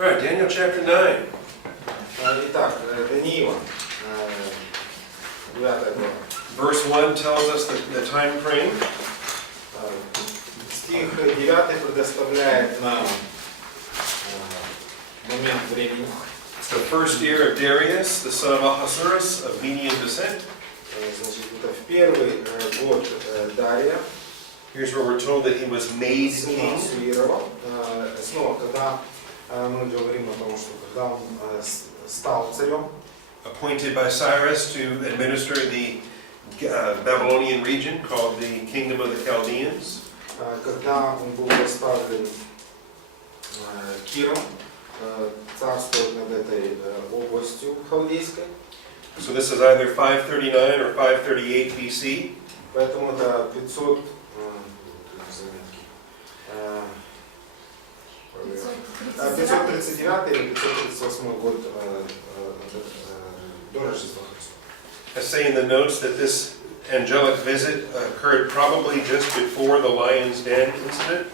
All right, Daniel chapter 9. Итак, Даниила, 9 глава. Verse 1 tells us the time frame. Стих 9 предоставляет нам момент времени. It's the first year of Darius, the son of Ahasuerus, of Median descent. Значит, это в первый год Дария. Here's where we're told that he was made king. Снова, когда мы говорим о том, что когда он стал царем, Appointed by Cyrus to administer the Babylonian region called the Kingdom of the Chaldeans. когда он был поставлен Киром, царствовать над этой областью халдейской. So this is either 539 or 538 BC. Поэтому это 539 или 538 год до Рождества Христа. I say in the notes that this angelic visit occurred probably just before the lion's den incident.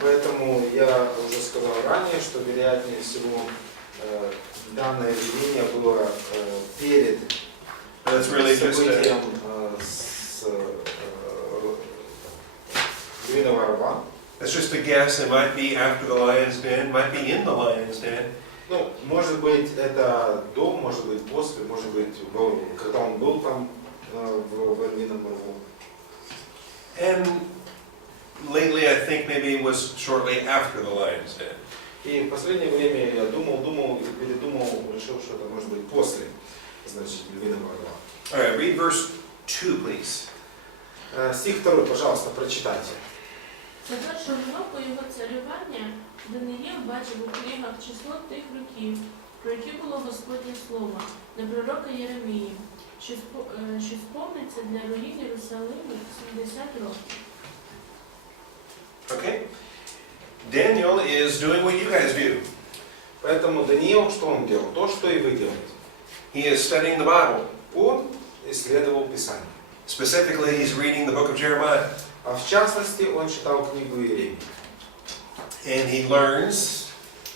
Поэтому я уже сказал ранее, что вероятнее всего данное видение было перед событием с львиного рва. That's just a guess. It might be after the lion's den, might be in the lion's den. Ну, может быть, это до, может быть, после, может быть, когда он был там в львином рву. And lately, I think maybe it was shortly after the lion's den. И в последнее время я думал и передумал, решил, что это может быть после, значит, львиного рва. All right, read verse 2, please. Стих 2, пожалуйста, прочитайте. За першого року його царювання Даниїл бачив у книгах число тих років, про які було Господнє слово, на пророка Єремії, що сповниться для руїн Єрусалиму 70 років. Okay. Daniel is doing what you guys do. Поэтому Даниил, что он делал? То, что и вы делаете. He is studying the Bible. Он исследовал Писание. Specifically, he's reading the book of Jeremiah. А в частности, он читал книгу Иеремии. And he learns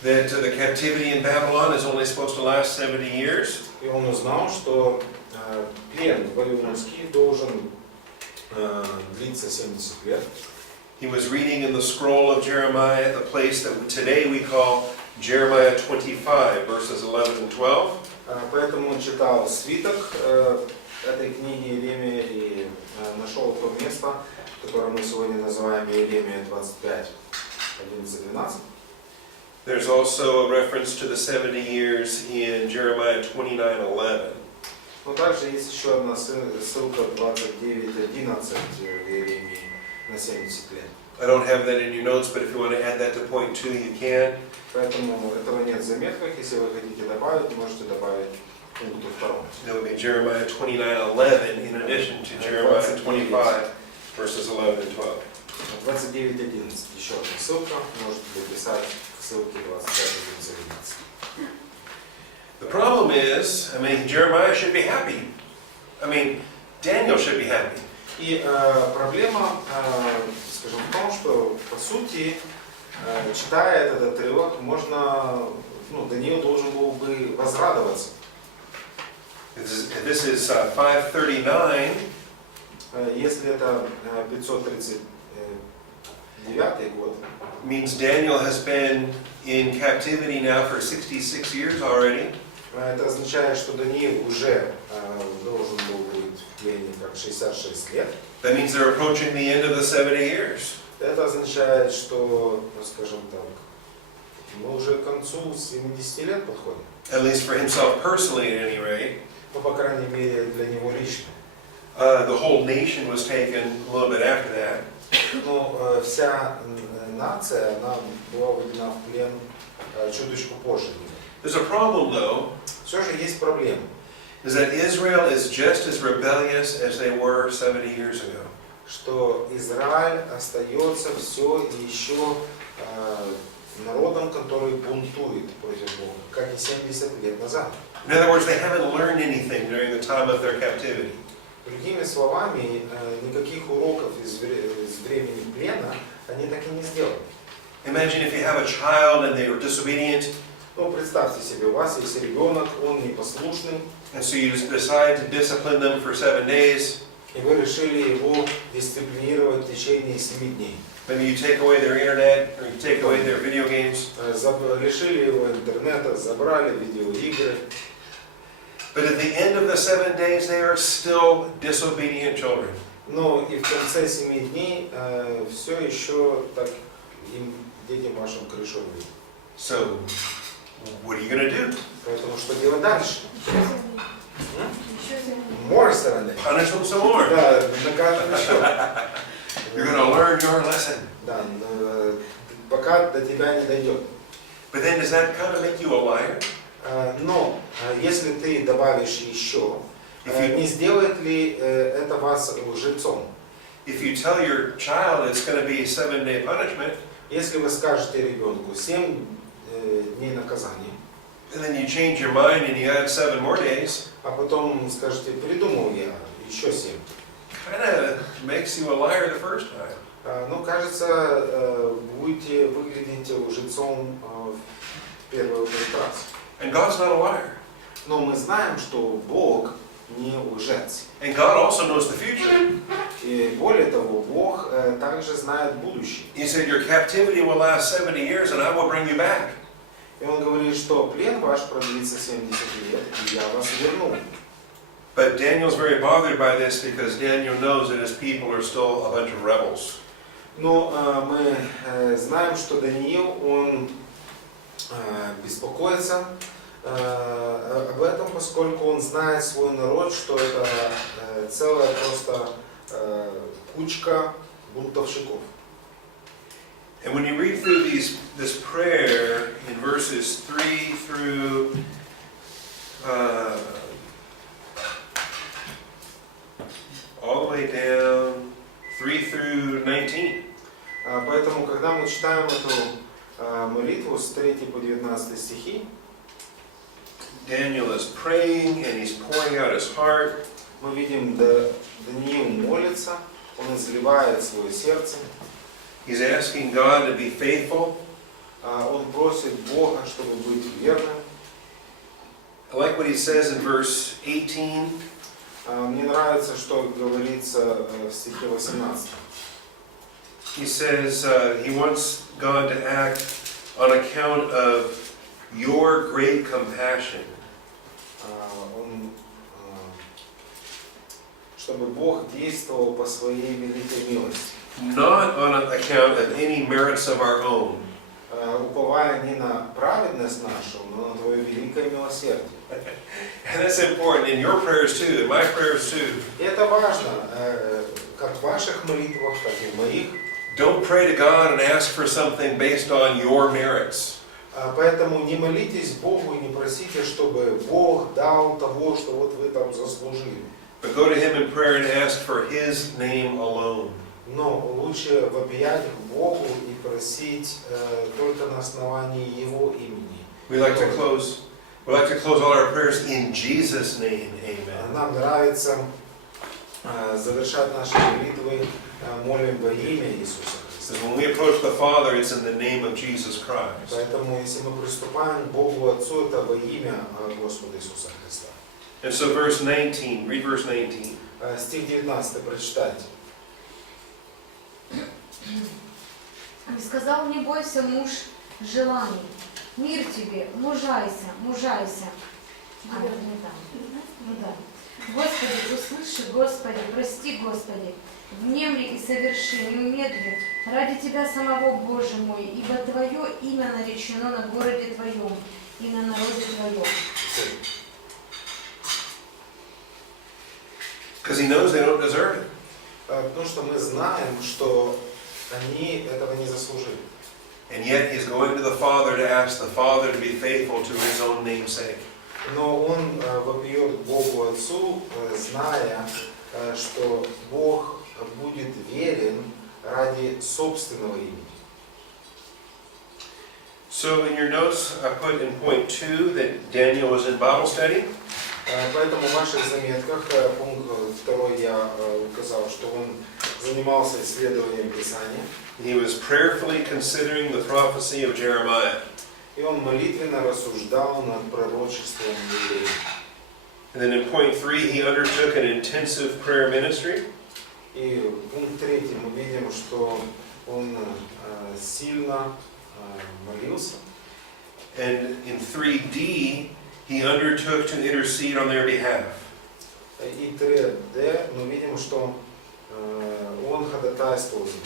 that the captivity in Babylon is only supposed to last 70 years. И он узнал, что плен вавилонский должен длиться 70 лет. He was reading in the scroll of Jeremiah, the place that today we call Jeremiah 25, verses 11 and 12. Поэтому он читал свиток этой книги Иеремии и нашел то место, которое мы сегодня называем Иеремия 25, 11-12. There's also a reference to the 70 years in Jeremiah 29:11. Но также есть еще одна ссылка 29:11 в Иеремии на 70 лет. I don't have that in your notes, but if you want to add that to point 2, you can. Поэтому этого нет в заметках. Если вы хотите добавить, можете добавить пункту 2. That would be Jeremiah 29:11 in addition to Jeremiah 25, verses 11 and 12. 29:11. Еще одна ссылка. Можете дописать в ссылке 25:11. The problem is, Jeremiah should be happy. Daniel should be happy. И проблема, скажем, в том, что, по сути, читая этот отрывок, Даниил должен был бы возрадоваться. This is 539. Если это 539 год, means Daniel has been in captivity now for 66 years already. это означает, что Даниил уже должен был быть в плене как 66 лет. That means they're approaching the end of the 70 years. Это означает, что, скажем так, мы уже к концу 70 лет подходим. At least for himself personally, at any rate. Ну, по крайней мере, для него лично. The whole nation was taken a little bit after that. Но вся нация, она была введена в плен чуточку позже. There's a problem, though. Все же есть проблема. Is that Israel is just as rebellious as they were 70 years ago. Что Израиль остается все еще народом, который бунтует против Бога, как и 70 лет назад. In other words, they haven't learned anything during the time of their captivity. Другими словами, никаких уроков из времени плена они так и не сделали. Imagine if you have a child and they are disobedient, Ну, представьте себе, у вас есть ребенок, он непослушный, and so you just decide to discipline them for 7 days. и вы решили его дисциплинировать в течение 7 дней. Maybe you take away their internet, or you take away their video games. Лишили его интернета, забрали видеоигры. But at the end of the 7 days, they are still disobedient children. Но и в конце 7 дней все еще так им детям вашим крышу бьют. So, what are you going to do? Поэтому что делать дальше? More стороны. Punish them some more. Да, накажем еще. You're going to learn your lesson. Да, пока до тебя не дойдет. But then does that kind of make you a liar? Но если ты добавишь еще, не сделает ли это вас лжецом? If you tell your child it's going to be a 7-day punishment, Если вы скажете ребенку 7 дней наказания, and then you change your mind and you add 7 more days, а потом скажете, придумал я еще 7. kind of makes you a liar the first time. Ну, кажется, будете выглядеть лжецом в первый раз. And God's not a liar. Но мы знаем, что Бог не лжец. And God also knows the future. И более того, Бог также знает будущее. He said your captivity will last 70 years and I will bring you back. И Он говорит, что плен ваш продлится 70 лет, и я вас верну. But Daniel's very bothered by this because Daniel knows that his people are still a bunch of rebels. Но мы знаем, что Даниил, он беспокоится об этом, поскольку он знает свой народ, что это целая просто кучка бунтовщиков. And when you read through this prayer in verses 3 through all the way down 3 through 19. Поэтому, когда мы читаем эту молитву с 3 по 19 стихи, Daniel is praying and he's pouring out his heart. мы видим, Даниил молится, он изливает свое сердце, He's asking God to be faithful. он просит Бога, чтобы быть верным. I like what he says in verse 18. Мне нравится, что говорится в стихе 18. He says he wants God to act on account of your great compassion. Чтобы Бог действовал по своей великой милости. Not on account of any merits of our own. Уповая не на праведность нашу, но на Твое великое милосердие. And that's important in your prayers too, in my prayers too. И это важно, как в ваших молитвах, так и в моих. Don't pray to God and ask for something based on your merits. Поэтому не молитесь Богу и не просите, чтобы Бог дал того, что вот вы там заслужили. But go to Him in prayer and ask for His name alone. Но лучше вопиять к Богу и просить только на основании Его имени. We like to close all our prayers in Jesus' name. Amen. Нам нравится завершать наши молитвы, молим во имя Иисуса Христа. Because when we approach the Father, it's in the name of Jesus Christ. Поэтому, если мы приступаем к Богу Отцу, это во имя Господа Иисуса Христа. And so verse 19, read verse 19. Стих 19 прочитайте. И сказал: не бойся, муж желаний, мир тебе, мужайся, мужайся. Господи, услыши, Господи, прости, Господи, внемли и соверши, не умедли, ради Тебя самого, Боже мой, ибо Твое имя наречено на городе Твоем и на народе Твоем. Because He knows they don't deserve it. Потому что мы знаем, что они этого не заслужили. And yet He's going to the Father to ask the Father to be faithful to His own name's sake. Но он вопиет Богу Отцу, зная, что Бог будет верен ради собственного имени. So in your notes, I put in point 2 that Daniel was in Bible study. Поэтому в ваших заметках, пункт 2 я указал, что он занимался исследованием Писания, He was prayerfully considering the prophecy of Jeremiah. и он молитвенно рассуждал над пророчеством Евреев. And then in point 3, he undertook an intensive prayer ministry. И пункт 3 мы видим, что он сильно молился. And in 3D, he undertook to intercede on their behalf. И 3D мы видим, что он ходатайствовал за них.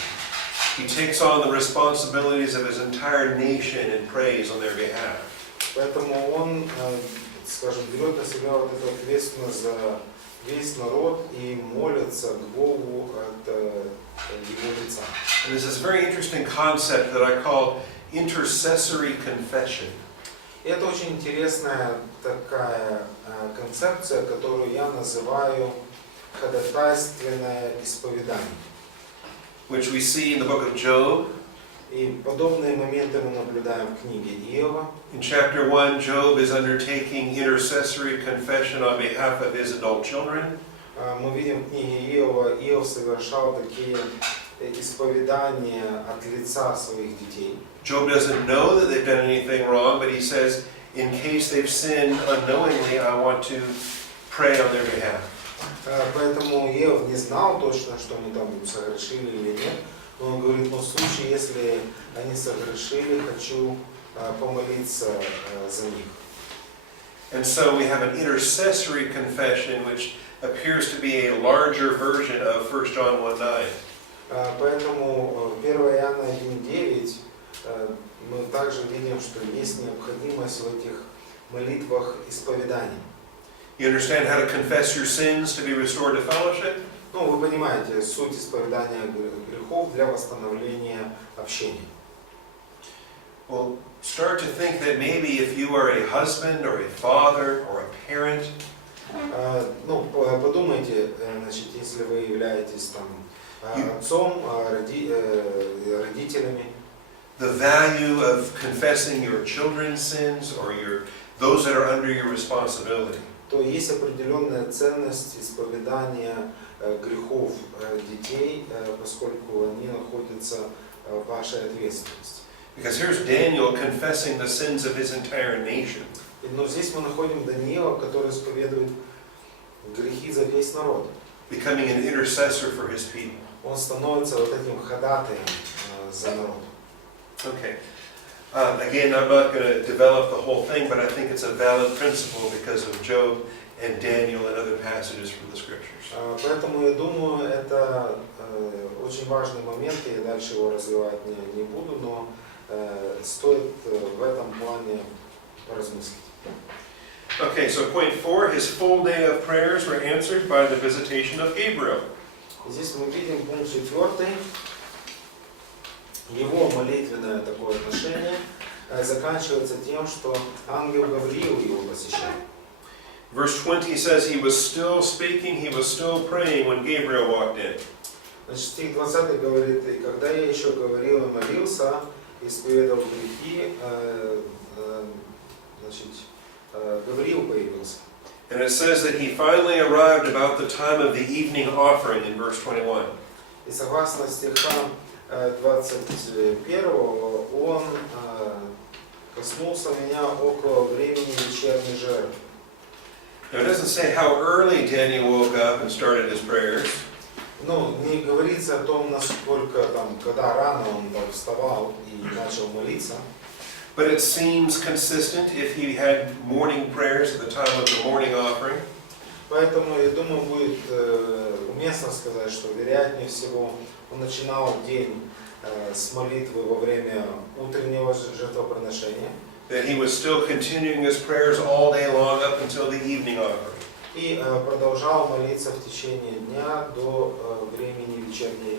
He takes on the responsibilities of his entire nation and prays on their behalf. Поэтому он, скажем, берет на себя вот эту ответственность за весь народ и молится к Богу от его лица. And there's this very interesting concept that I call intercessory confession. И это очень интересная такая концепция, которую я называю ходатайственное исповедание. Which we see in the book of Job. И подобные моменты мы наблюдаем в книге Иова. In chapter 1, Job is undertaking intercessory confession on behalf of his adult children. Мы видим в книге Иова, Иов совершал такие исповедания от лица своих детей. Job doesn't know that they've done anything wrong, but he says, in case they've sinned unknowingly, I want to pray on their behalf. Поэтому Иов не знал точно, что они там согрешили или нет. Но он говорит, в случае, если они согрешили, хочу помолиться за них. And so we have an intercessory confession, which appears to be a larger version of 1 John 1:9. Поэтому 1 Иоанна 1:9 мы также видим, что есть необходимость в этих молитвах исповеданий. You understand how to confess your sins to be restored to fellowship? Ну, вы понимаете суть исповедания грехов для восстановления общения. Well, start to think that maybe if you are a husband or a father or a parent, Ну, подумайте, значит, если вы являетесь там отцом, родителями, the value of confessing your children's sins or those that are under your responsibility. то есть определенная ценность исповедания грехов детей, поскольку они находятся в вашей ответственности. Because here's Daniel confessing the sins of his entire nation. Но здесь мы находим Даниила, который исповедует грехи за весь народ. Becoming an intercessor for his people. Он становится вот этим ходатаем за народ. Okay. Again, I'm not going to develop the whole thing, but I think it's a valid principle because of Job and Daniel and other passages from the scriptures. Поэтому я думаю, это очень важный момент, и я дальше его развивать не буду, но стоит в этом плане поразмыслить. Okay, so point 4, his full day of prayers were answered by the visitation of Gabriel. Здесь мы видим пункт 4. Его молитвенное такое отношение заканчивается тем, что ангел Гавриил его посещает. Verse 20 says he was still speaking, he was still praying when Gabriel walked in. Значит, стих 20 говорит, и когда я еще говорил и молился, исповедовал грехи, значит, Гавриил появился. And it says that he finally arrived about the time of the evening offering in verse 21. И согласно стихам 21, он коснулся меня около времени вечерней жертвы. Now it doesn't say how early Daniel woke up and started his prayers. Ну, не говорится о том, насколько там, когда рано он там вставал и начал молиться. But it seems consistent if he had morning prayers at the time of the morning offering. Поэтому, я думаю, будет уместно сказать, что, вероятнее всего, он начинал день с молитвы во время утреннего жертвоприношения. That he was still continuing his prayers all day long up until the evening offering. И продолжал молиться в течение дня до времени вечерней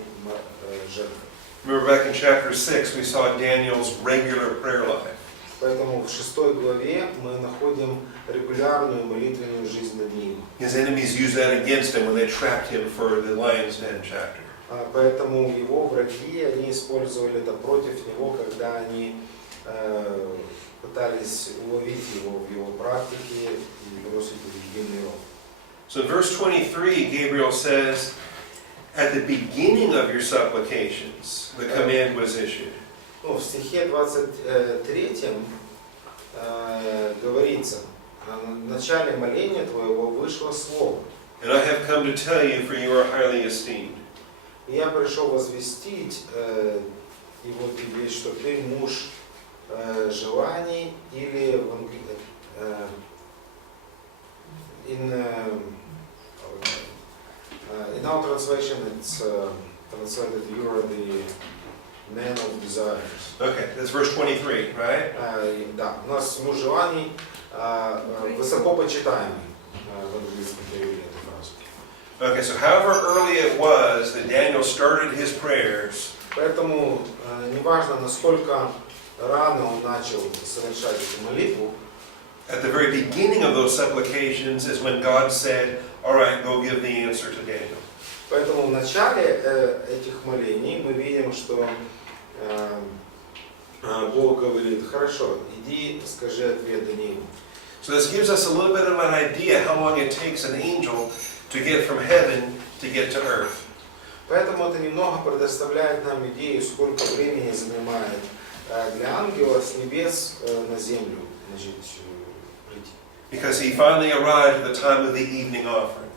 жертвы. Remember back in chapter 6 we saw Daniel's regular prayer life. Поэтому в 6 главе мы находим регулярную молитвенную жизнь Даниила. His enemies used that against him when they trapped him for the lion's den chapter. Поэтому его враги, они использовали это против него, когда они пытались уловить его в его практике и бросить в единый ров. So in verse 23, Gabriel says, at the beginning of your supplications, the command was issued. Ну, в стихе 23 говорится, в начале моления твоего вышло слово. And I have come to tell you, for you are highly esteemed. И я пришел возвестить его тебе, что ты муж желаний, или in our translation it's translated you are the man of desires. Okay, that's verse 23, right? Да, у нас муж желаний высоко почитаемый в английском переводе этой фразы. Okay, so however early it was that Daniel started his prayers, Поэтому неважно, насколько рано он начал совершать эту молитву, at the very beginning of those supplications is when God said, all right, go give the answer to Daniel. поэтому в начале этих молений мы видим, что Бог говорит, хорошо, иди, скажи ответ Даниилу. So this gives us a little bit of an idea how long it takes an angel to get from heaven to get to earth. Поэтому это немного предоставляет нам идею, сколько времени занимает для ангела с небес на землю прийти. Because he finally arrived at the time of the evening offering.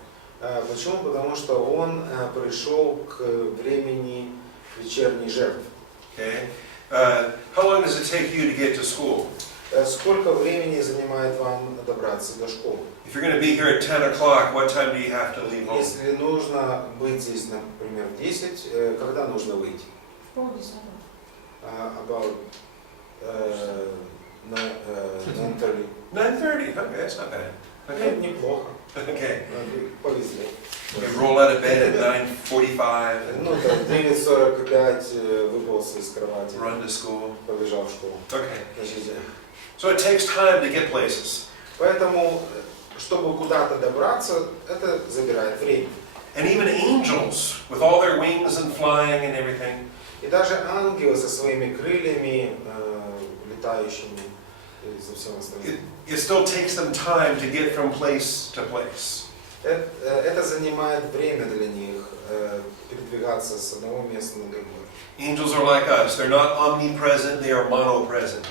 Почему? Потому что он пришел к времени вечерней жертвы. Okay? How long does it take you to get to school? Сколько времени занимает вам добраться до школы? If you're going to be here at 10 o'clock, what time do you have to leave home? Если нужно быть здесь, например, в 10, когда нужно выйти? В 9:30. About 9:30. 9:30. Okay, that's not bad. Okay. Неплохо. Okay. Повезло. You roll out of bed at 9:45 Ну, там, 9:45 выполз из кровати, and run to school. побежал в школу. Okay. Значит, So it takes time to get places. поэтому, чтобы куда-то добраться, это забирает время. And even angels, with all their wings and flying and everything, И даже ангелы со своими крыльями, летающими, и со всем остальным, it still takes them time to get from place to place. это занимает время для них передвигаться с одного места на другое. Angels are like us. They're not omnipresent, they are monopresent.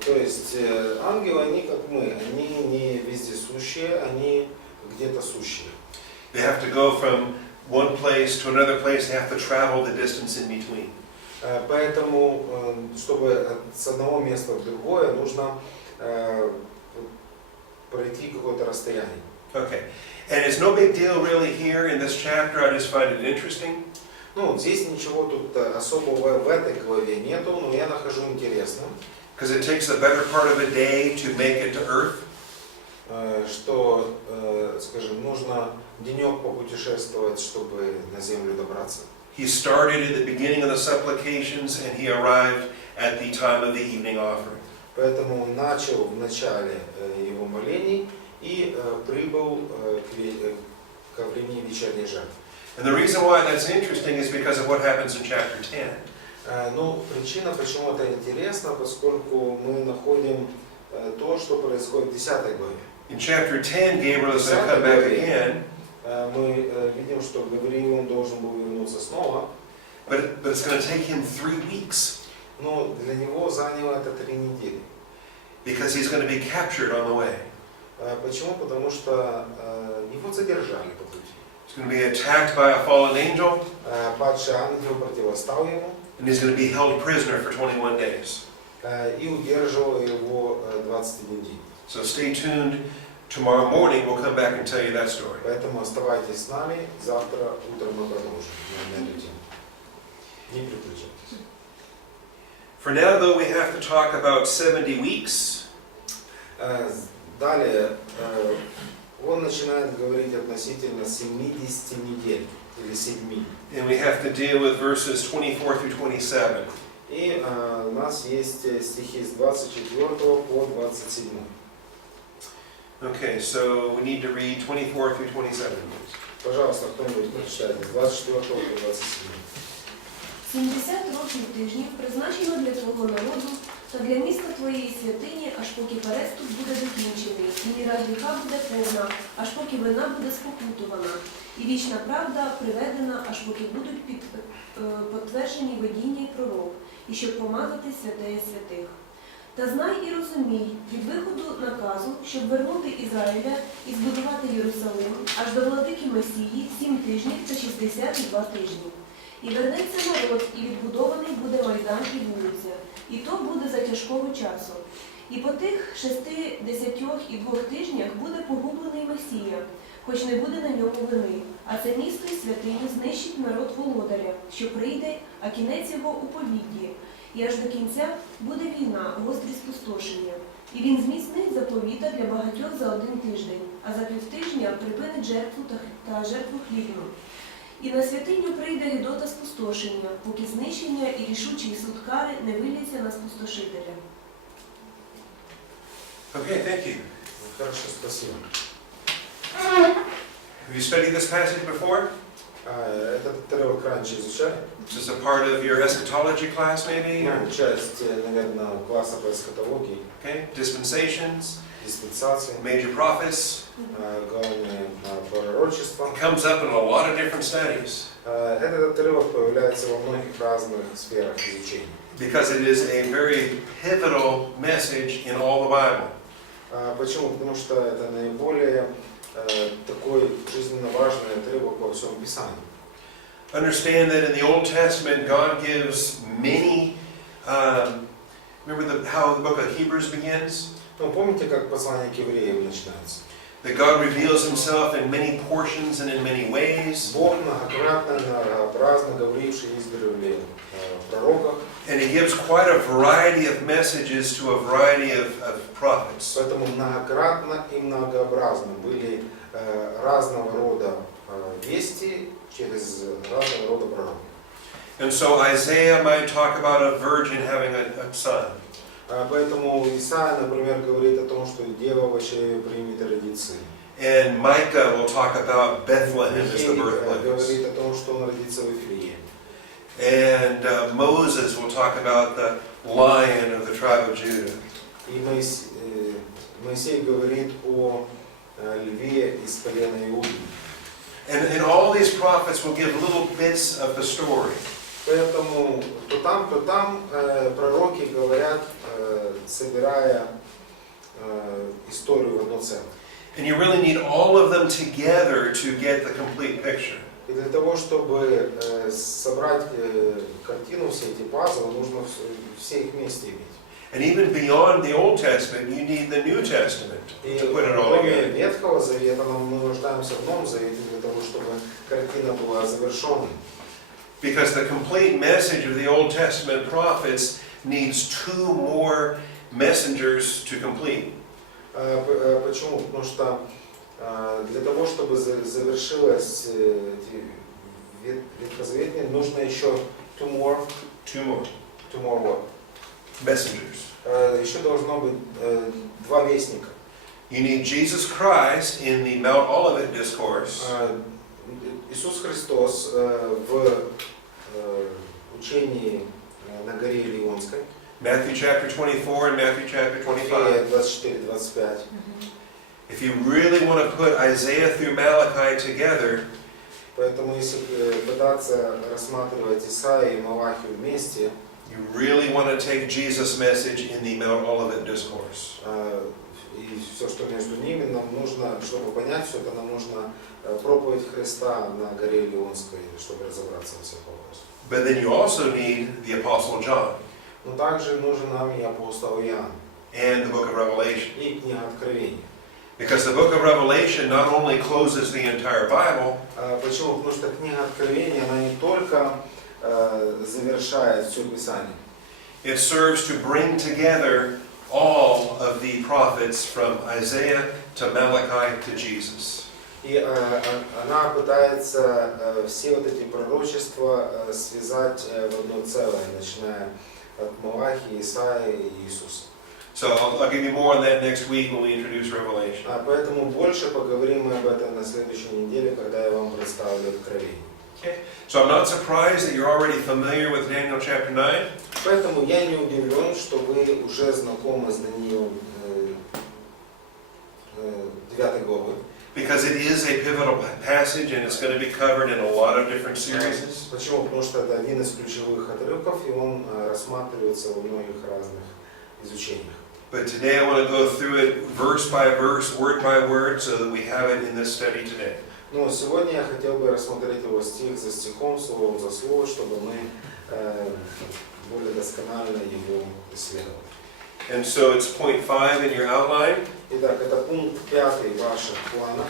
То есть ангелы, они как мы, они не вездесущие, они где-то сущие. They have to go from one place to another place, they have to travel the distance in between. Поэтому, чтобы с одного места в другое, нужно пройти какое-то расстояние. Okay. And it's no big deal really here in this chapter, I just find it interesting. Ну, здесь ничего тут особого в этой главе нету, но я нахожу интересным, Because it takes the better part of a day to make it to earth. что, скажем, нужно денек попутешествовать, чтобы на землю добраться. He started at the beginning of the supplications and he arrived at the time of the evening offering. Поэтому он начал в начале его молений и прибыл ко времени вечерней жертвы. And the reason why that's interesting is because of what happens in chapter 10. Ну, причина, почему это интересно, поскольку мы находим то, что происходит в 10 главе. In chapter 10, Gabriel is going to come back again. Мы видим, что Гавриил он должен был вернуться снова, But it's going to take him 3 weeks. но для него заняло это 3 недели. Because he's going to be captured on the way. Почему? Потому что его задержали по пути. He's going to be attacked by a fallen angel. Падший ангел противостал ему And he's going to be held prisoner for 21 days. и удерживал его 21 день. So stay tuned. Tomorrow morning we'll come back and tell you that story. Поэтому оставайтесь с нами, завтра утром мы продолжим на эту тему. Не переключайтесь. For now, though, we have to talk about 70 weeks. Далее он начинает говорить относительно 70 недель или 7. And we have to deal with verses 24 through 27. И у нас есть стихи с 24 по 27. Okay, so we need to read 24 through 27. Пожалуйста, кто-нибудь прочитает с 24 по 27. 70 років тижнів призначено для твого народу, Та для міста твоєї святині, аж поки переступ буде закінчений, і міра гріха буде повна, аж поки вина буде спокутувана, і вічна правда приведена, аж поки будуть підтверджені видіння й пророк, і щоб помазати святеє святих. Та знай і розумій, від виходу наказу, щоб вернути Ізраїля і збудувати Єрусалим, аж до владики Месії 7 тижнів та 62 тижні. І вернеться народ, і відбудований буде майдан і вулиця, і то буде за тяжкого часу. І по тих 62 тижнях буде погублений Месія, хоч не буде на ньому вини, а це місто і святиню знищить народ володаря, що прийде, а кінець його у повідді. І аж до кінця буде війна, гострі спустошення. І він зміцнить заповіта для багатьох за 1 тиждень, а за півтижня припинить жертву та жертву хлібну. І на святиню прийде гидота спустошення, поки знищення і рішучий суд кари не виліться на спустошителя. Okay, thank you. Хорошо, спасибо. Have you studied this passage before? Этот отрывок раньше изучали? Is this a part of your eschatology class, maybe? Ну, часть, наверное, класса по эскатологии, Okay, dispensations, диспенсации, major prophets. главное пророчество. It comes up in a lot of different studies Этот отрывок появляется во многих разных сферах изучения. because it is a very pivotal message in all the Bible. Почему? Потому что это наиболее такой жизненно важный отрывок во всем Писании. Understand that in the Old Testament, God gives many. Remember how the book of Hebrews begins? Ну, помните, как послание к евреям начинается? That God reveals Himself in many portions and in many ways, Бог многократно, многообразно говоривший издревле в пророках, and He gives quite a variety of messages to a variety of prophets. поэтому многократно и многообразно были разного рода вести через разного рода пророков. And so Isaiah might talk about a virgin having a son. Поэтому Исаия, например, говорит о том, что дева вообще примет и родит сына. And Micah will talk about Bethlehem as the birthplace. Говорит о том, что он родится в Вифлееме. And Moses will talk about the lion of the tribe of Judah. И Моисей говорит о льве из колена Иуды. And all these prophets will give little bits of the story. Поэтому то там пророки говорят, собирая историю в одно целое. And you really need all of them together to get the complete picture. И для того, чтобы собрать картину, все эти пазлы, нужно все их вместе иметь. And even beyond the Old Testament, you need the New Testament to put it all Кроме together. Ветхого Завета, мы нуждаемся в Новом Завете для того, чтобы картина была завершенной. Because the complete message of the Old Testament prophets needs 2 more messengers to complete. Почему? Потому что для того, чтобы завершилось ветхозаветное, нужно еще two more what? Messengers. Еще должно быть 2 вестника. You need Jesus Christ in the Mount Olivet discourse. Иисус Христос в учении на горе Илионской, Matthew chapter 24 and Matthew chapter 25. 24-25. If you really want to put Isaiah through Malachi together, Поэтому если пытаться рассматривать Исаию и Малахию вместе, you really want to take Jesus' message in the Mount Olivet discourse. и все, что между ними, нам нужно, чтобы понять все это, нам нужно проповедь Христа на горе Илионской, чтобы разобраться во всех вопросах. But then you also need the Apostle John Но также нужен нам и апостол Иоанн, and the book of Revelation. и книга Откровения. Because the book of Revelation not only closes the entire Bible, Почему? Потому что книга Откровения, она не только завершает все Писание, it serves to bring together all of the prophets from Isaiah to Malachi to Jesus. и она пытается все вот эти пророчества связать в одно целое, начиная от Малахии, Исаии и Иисуса. So I'll give you more on that next week when we introduce Revelation. Поэтому больше поговорим мы об этом на следующей неделе, когда я вам представлю Откровение. Okay. So I'm not surprised that you're already familiar with Daniel chapter 9. Поэтому я не удивлен, что вы уже знакомы с Даниилом 9 главы. because it is a pivotal passage and it's going to be covered in a lot of different series. Почему? Потому что это один из ключевых отрывков, и он рассматривается во многих разных изучениях. But today I want to go through it verse by verse, word by word, so that we have it in this study today. Но сегодня я хотел бы рассмотреть его стих за стихом, словом за слово, чтобы мы более досконально его исследовали. And so it's point 5 in your outline. Итак, это пункт 5 ваших планов.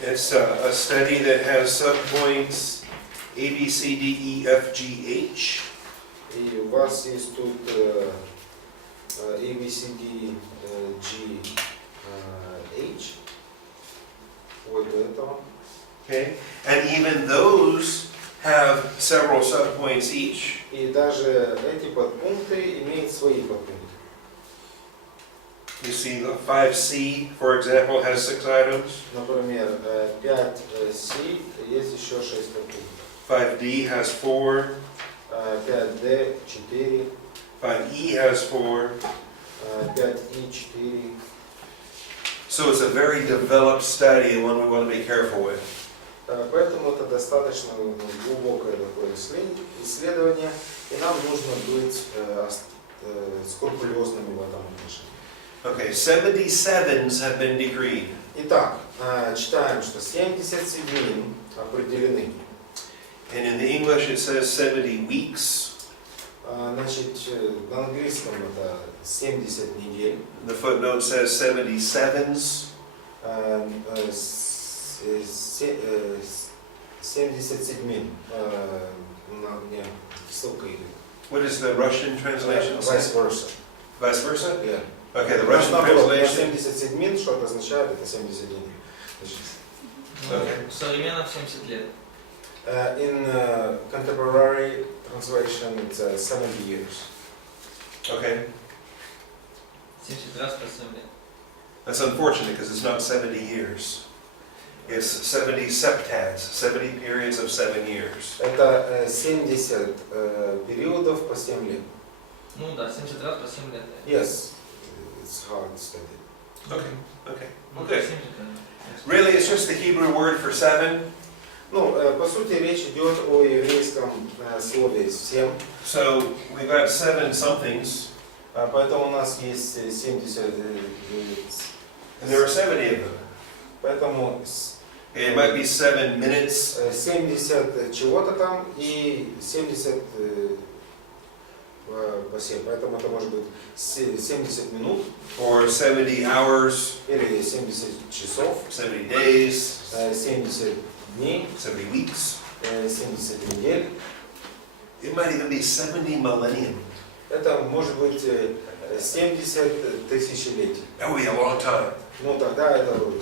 It's a study that has subpoints A, B, C, D, E, F, G, H. И у вас есть тут A, B, C, D, G, H. Вот до этого. Okay? And even those have several subpoints each. И даже эти подпункты имеют свои подпункты. You see the 5C, for example, has 6 items. Например, 5C есть еще 6 подпунктов. 5D has 4. 5D 4. 5E has 4. 5И 4. So it's a very developed study and one we want to be careful with. Поэтому это достаточно глубокое такое исследование, и нам нужно быть скрупулезными в этом отношении. Okay, 77s have been decreed. Итак, читаем, что 70 седьмин определены. And in the English it says 70 weeks. Значит, на английском это 70 недель. The footnote says 77s. 70 седьмин. Мне ссылка идет. What is the Russian translation? Vice versa. Vice versa? Yeah. Okay, the Russian Наоборот, translation. 70 седьмин, что это означает? Это 70 дней. Okay. Современно в 70 лет. In contemporary translation, it's 70 years. Okay. 70 раз по 7 лет. That's unfortunate because it's not 70 years. It's 70 septads, 70 periods of 7 years. Это 70 периодов по 7 лет. Ну да, 70 раз по 7 лет. Yes, it's hard to study. Okay, okay. Ну, Okay. 70 лет. Really, it's just the Hebrew word for 7. Ну, по сути, речь идет о еврейском слове «семь». So we've got 7 somethings, Поэтому у нас есть 70, and there are 70 of them. поэтому It might be 7 minutes, 70 чего-то там и 70 по 7. Поэтому это может быть 70 минут or 70 hours, или 70 часов, 70 days, 70 дней, 70 weeks. 70 недель. It might even be 70 millennium. Это может быть 70 тысячелетий. That would be a long time. Ну тогда это у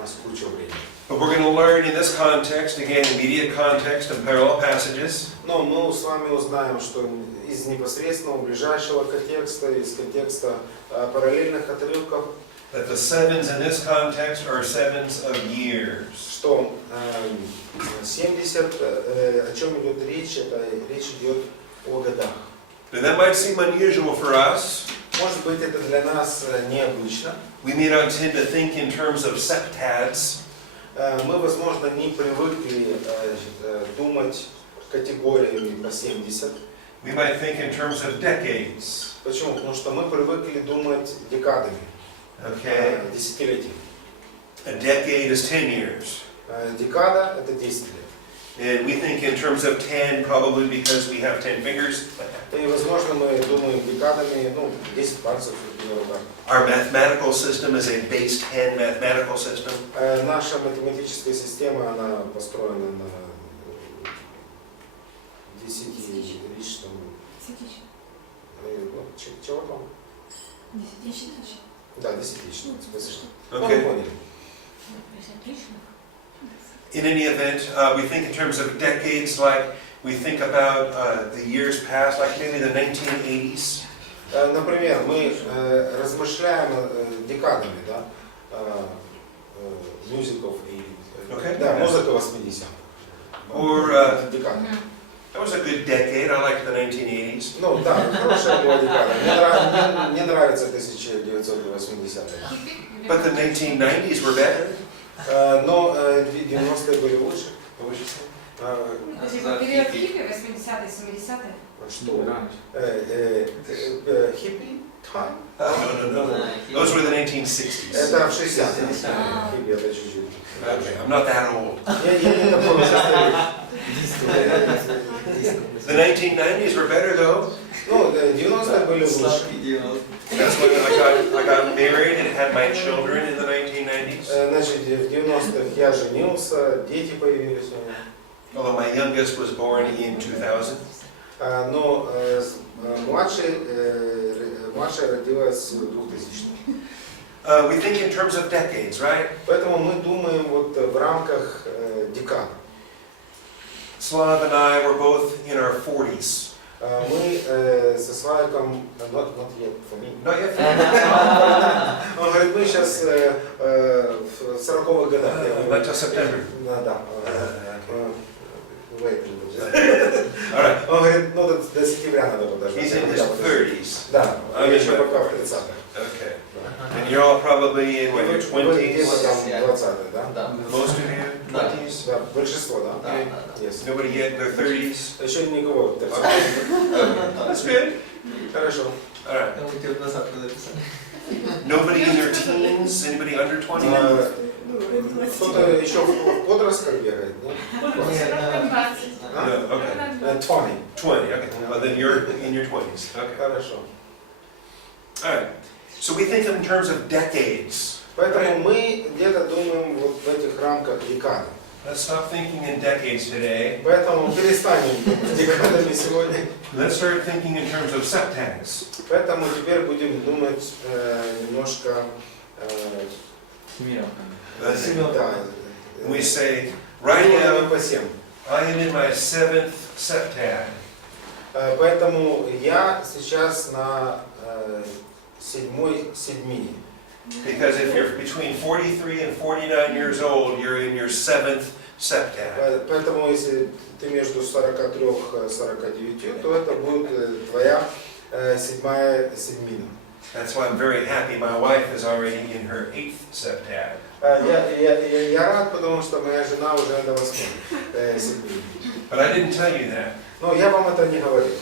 нас куча времени. But we're going to learn in this context, again, immediate context and parallel passages, Но мы с вами узнаем, что из непосредственного ближайшего контекста, из контекста параллельных отрывков, that the 7s in this context are 7s of years. что 70, о чем идет речь, это речь идет о годах. Now that might seem unusual for us. Может быть, это для нас необычно. We may not tend to think in terms of septads. Мы, возможно, не привыкли думать категориями по 70. We might think in terms of decades. Почему? Потому что мы привыкли думать декадами, Okay? десятилетиями. A decade is 10 years. Декада – это 10 лет. And we think in terms of 10 probably because we have 10 fingers. И, возможно, мы думаем декадами, 10 пальцев. Our mathematical system is a base 10 mathematical system. Наша математическая система, она построена на 10-личном... Чего там? Да, 10-личном. Спасибо. Okay. Поняли. In any event, we think in terms of decades, like we think about the years past, like maybe the 1980s. Например, мы размышляем декадами, да? Music of 80s. Okay. Да, музыка 80-х. Or Декады. That was a good decade. I liked the 1980s. Ну да, хорошая была декада. Мне нравится 1980-е. But the 1990s were better. Но 90-е были лучше. Типа период хиппи, 80-е, 70-е. Что? Хиппи? Time? No. Those were the 1960s. Это в 60-е. Хиппи это чуть-чуть. Okay, I'm not that old. Я не такой уже старый. The 1990s were better though. Ну, 90-е были лучше. That's when I got married and had my children in the 1990s. Значит, в 90-х я женился, дети появились у меня. Although my youngest was born in 2000. Но младшая родилась в 2000-х. We think in terms of decades, right? Поэтому мы думаем вот в рамках декад. Slav and I were both in our 40s. Мы со Славиком, not yet for me. Not yet. Он говорит, мы сейчас в 40-х годах. Not till September. Да. Wait. All right. Он говорит, ну до сентября надо подождать. He's in his 30s. Да, I'm in еще my пока в 40s. 30-х. Okay. And you're all probably in what, your 20s? Где-то там 20-х, да? Да. Most of you? 20s? Да, большинство, да? Да. Yes. Nobody yet in their 30s? Еще никого в 30-х. That's good. Хорошо. All right. Nobody in their teens? Anybody under 20? Кто-то еще в подростках бегает, нет? No, okay. 20. 20, okay. Well, then you're in your 20s. Okay. Хорошо. All right. So we think in terms of decades. Поэтому мы где-то думаем вот в этих рамках декады. Let's stop thinking in decades today. Поэтому перестанем думать декадами сегодня. Let's start thinking in terms of septags. Поэтому теперь будем думать немножко да, We say, right now, по 7. I am in my 7th septag. Поэтому я сейчас на седьмой седьмине. Because if you're between 43 and 49 years old, you're in your 7th septag. Поэтому если ты между 43 и 49, то это будет твоя седьмая седьмина. That's why I'm very happy my wife is already in her 8th septag. Я рад, потому что моя жена уже на 8-й седьмине. But I didn't tell you that. Но я вам это не говорил.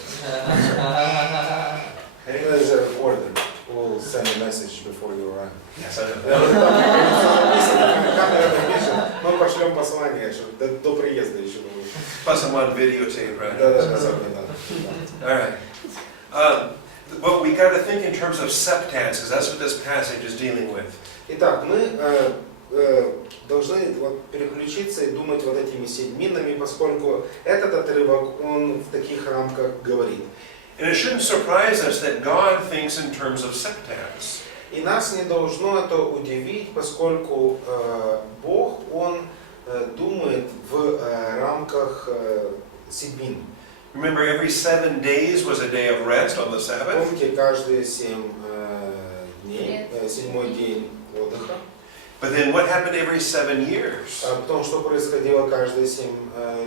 Это же order. We'll send a message before you arrive. Yes, I know. Камера напишет, мы пошлем послание до приезда еще. Plus I'm on videotape, right? Да. All right. But we got to think in terms of septags, because that's what this passage is dealing with. Итак, мы должны вот переключиться и думать вот этими седьминами, поскольку этот отрывок, он в таких рамках говорит. And it shouldn't surprise us that God thinks in terms of septags. И нас не должно это удивить, поскольку Бог, Он думает в рамках седьмин. Remember, every 7 days was a day of rest on the Sabbath. Помните, каждые 7 дней, седьмой день отдыха. But then what happened every 7 years? Потом, что происходило каждые 7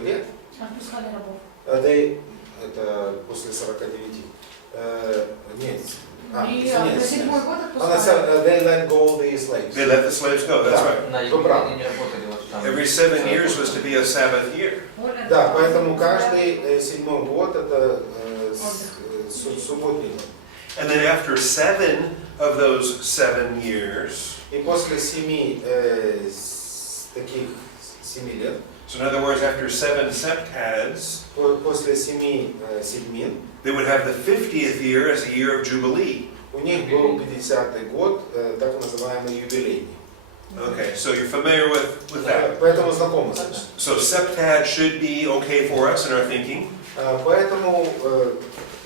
лет? Это после 49. Нет. На седьмой год They let go the slaves. They let the slaves go, that's right. Every 7 years was to be a Sabbath year. Да, поэтому каждый седьмой год это субботний год. And then after 7 of those 7 years, И после 7 таких 7 лет, so in other words, after 7 septads, после 7 седьмин, they would have the 50th year as a year of Jubilee. у них был 50-й год, так называемый юбилейный. Okay, so you're familiar with that. Поэтому знакомы с этим. So septad should be okay for us in our thinking. Поэтому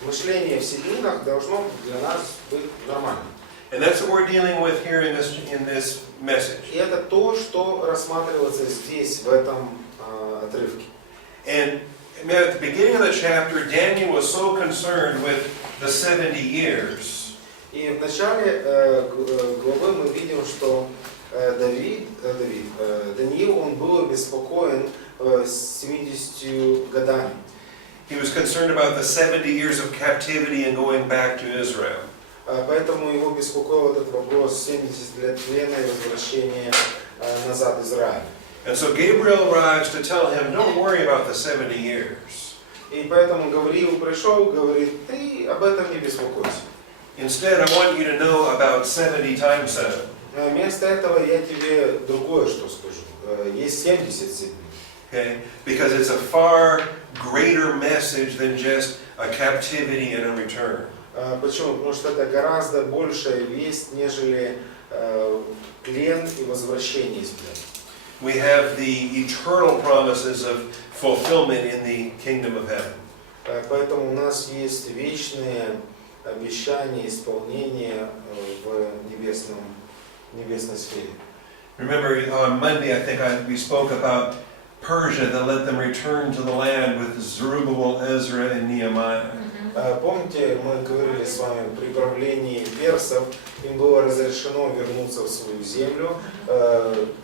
мышление в седьминах должно для нас быть нормальным. And that's what we're dealing with here in this message. И это то, что рассматривается здесь, в этом отрывке. And at the beginning of the chapter, Daniel was so concerned with the 70 years. И в начале главы мы видим, что Даниил, он был обеспокоен 70 годами. He was concerned about the 70 years of captivity and going back to Israel. Поэтому его беспокоил этот вопрос 70 лет плена и возвращение назад в Израиль. And so Gabriel arrives to tell him, don't worry about the 70 years. И поэтому Гавриил пришел, говорит, ты об этом не беспокойся. Instead, I want you to know about 70 times 7. Вместо этого я тебе другое что скажу. Есть 77. Okay? Because it's a far greater message than just a captivity and a return. Почему? Потому что это гораздо большая весть, нежели плен и возвращение из плена. We have the eternal promises of fulfillment in the kingdom of heaven. Поэтому у нас есть вечные обещания, исполнения в небесной сфере. Remember, on Monday, I think we spoke about Persia that let them return to the land with Zerubbabel, Ezra, and Nehemiah. Помните, мы говорили с вами при правлении персов, им было разрешено вернуться в свою землю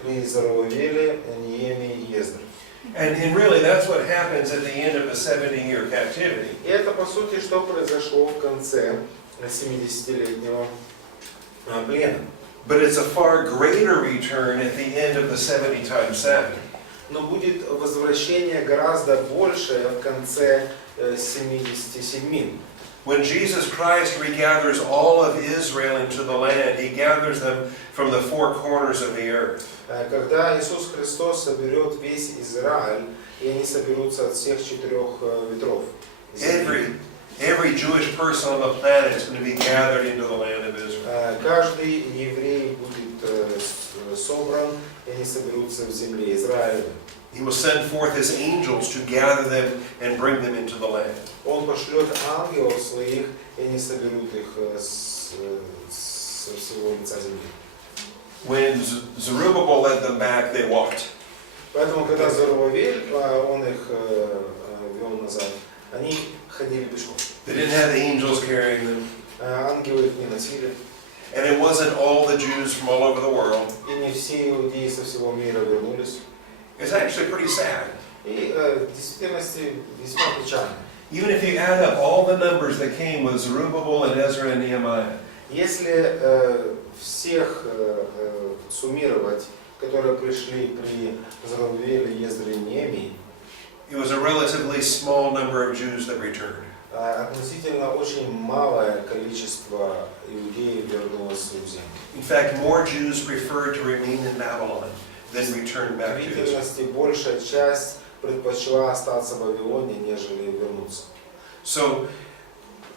при Зоровавеле, Неемии и Ездре. And really, that's what happens at the end of the 70-year captivity. И это, по сути, что произошло в конце 70-летнего плена. But it's a far greater return at the end of the 70 times 7. Но будет возвращение гораздо большее в конце 77. When Jesus Christ regathers all of Israel into the land, He gathers them from the four corners of the earth. Когда Иисус Христос соберет весь Израиль, и они соберутся от всех четырех ветров. Every Jewish person on the planet is going to be gathered into the land of Israel. Каждый еврей будет собран, и они соберутся в земле Израиля. He will send forth His angels to gather them and bring them into the land. Он пошлет ангелов своих, и они соберут их со всего лица земли. When Zerubbabel led them back, they walked. Поэтому, когда Зоровавель, он их вел назад, они ходили пешком. They didn't have the angels carrying them. Ангелы их не носили. And it wasn't all the Jews from all over the world. И не все иудеи со всего мира вернулись. It's actually pretty sad. И в действительности весьма печально. Even if you add up all the numbers that came with Zerubbabel and Ezra and Nehemiah, Если всех суммировать, которые пришли при Зоровавеле, Ездре и Неемии, it was a relatively small number of Jews that returned. относительно очень малое количество иудеев вернулось в свою землю. In fact, more Jews preferred to remain in Babylon than return В back to Israel. действительности большая часть предпочла остаться в Вавилоне, нежели вернуться. So,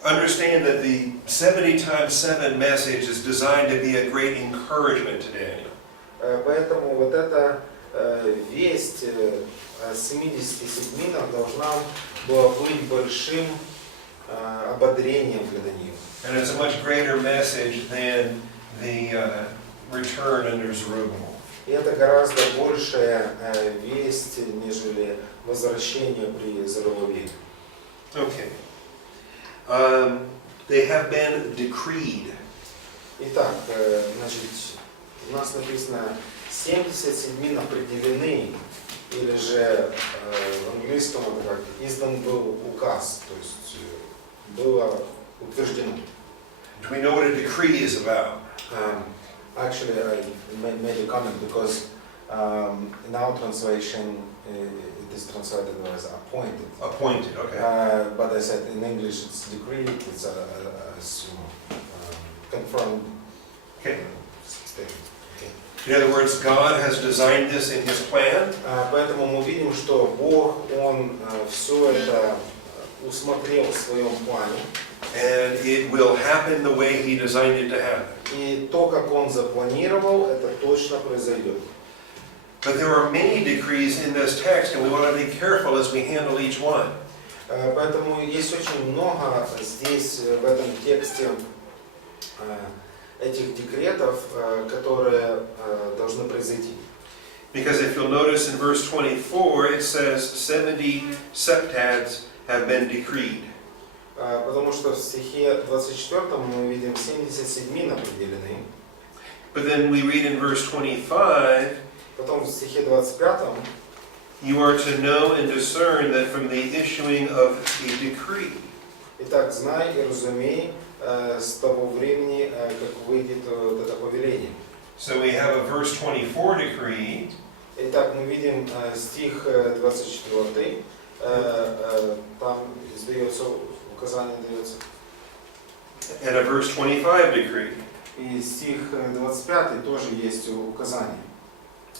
understand that the 70 times 7 message is designed to be a great encouragement to Daniel. Поэтому вот эта весть о 70 седьминах должна была быть большим ободрением для Даниила. And it's a much greater message than the return under Zerubbabel. И это гораздо большая весть, нежели возвращение при Зоровавеле. Okay. They have been decreed. Итак, значит, у нас написано 70 седьмин определены, или же в английском это как издан был указ, то есть было утверждено. Do we know what a decree is about? Actually, I made a comment because in our translation it is translated as appointed. Appointed, okay. But I said in English it's decree, it's confirmed Okay. statement. In other words, God has designed this in His plan, Поэтому мы видим, что Бог, Он все это усмотрел в своем плане. and it will happen the way He designed it to happen. И то, как Он запланировал, это точно произойдет. But there are many decrees in this text, and we want to be careful as we handle each one. Поэтому есть очень много здесь, в этом тексте, этих декретов, которые должны произойти. Because if you'll notice in verse 24, it says 70 septads have been decreed. Потому что в стихе 24 мы видим 70 седьмин определены. But then we read in verse 25, Потом в стихе 25 you are to know and discern that from the issuing of a decree. Итак, знай и разумей с того времени, как выйдет это повеление. So we have a verse 24 decree. Итак, мы видим стих 24, там издается, указание дается. And a verse 25 decree. И стих 25 тоже есть указание.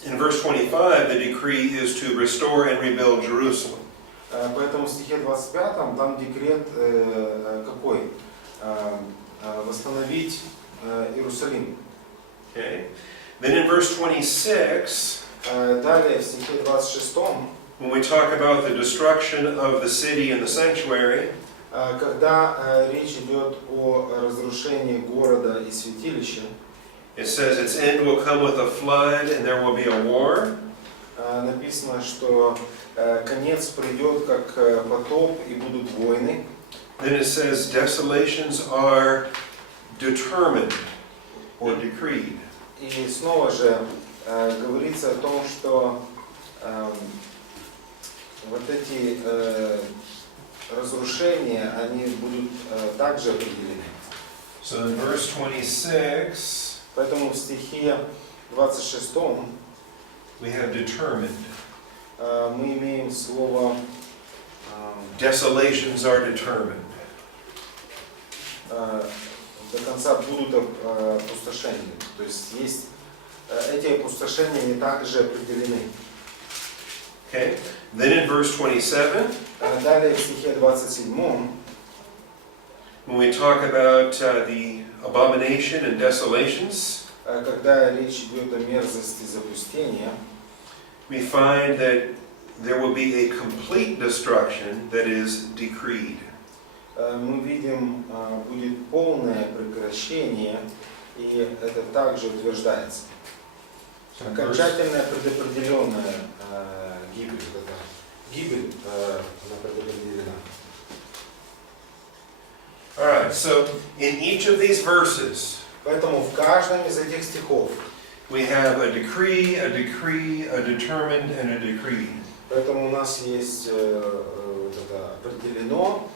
In verse 25, the decree is to restore and rebuild Jerusalem. Поэтому в стихе 25 там декрет какой? Восстановить Иерусалим. Okay. Then in verse 26, Далее в стихе 26, when we talk about the destruction of the city and the sanctuary, когда речь идет о разрушении города и святилища, it says its end will come with a flood and there will be a war. написано, что конец придет как потоп и будут войны. Then it says desolations are determined or decreed. И снова же говорится о том, что вот эти разрушения, они будут также определены. So in verse 26, Поэтому в стихе 26 we have determined. Мы имеем слово Desolations are determined. до конца будут опустошения. То есть эти опустошения не также определены. Okay. Then in verse 27, Далее в стихе 27, when we talk about the abomination and desolations, когда речь идет о мерзости запустения, we find that there will be a complete destruction that is decreed. мы видим, будет полное прекращение, и это также утверждается. Окончательная предопределенная гибель, гибель она предопределена. All right, so in each of these verses, Поэтому в каждом из этих стихов we have a decree, a decree, a determined, and a decree. Поэтому у нас есть вот это определено,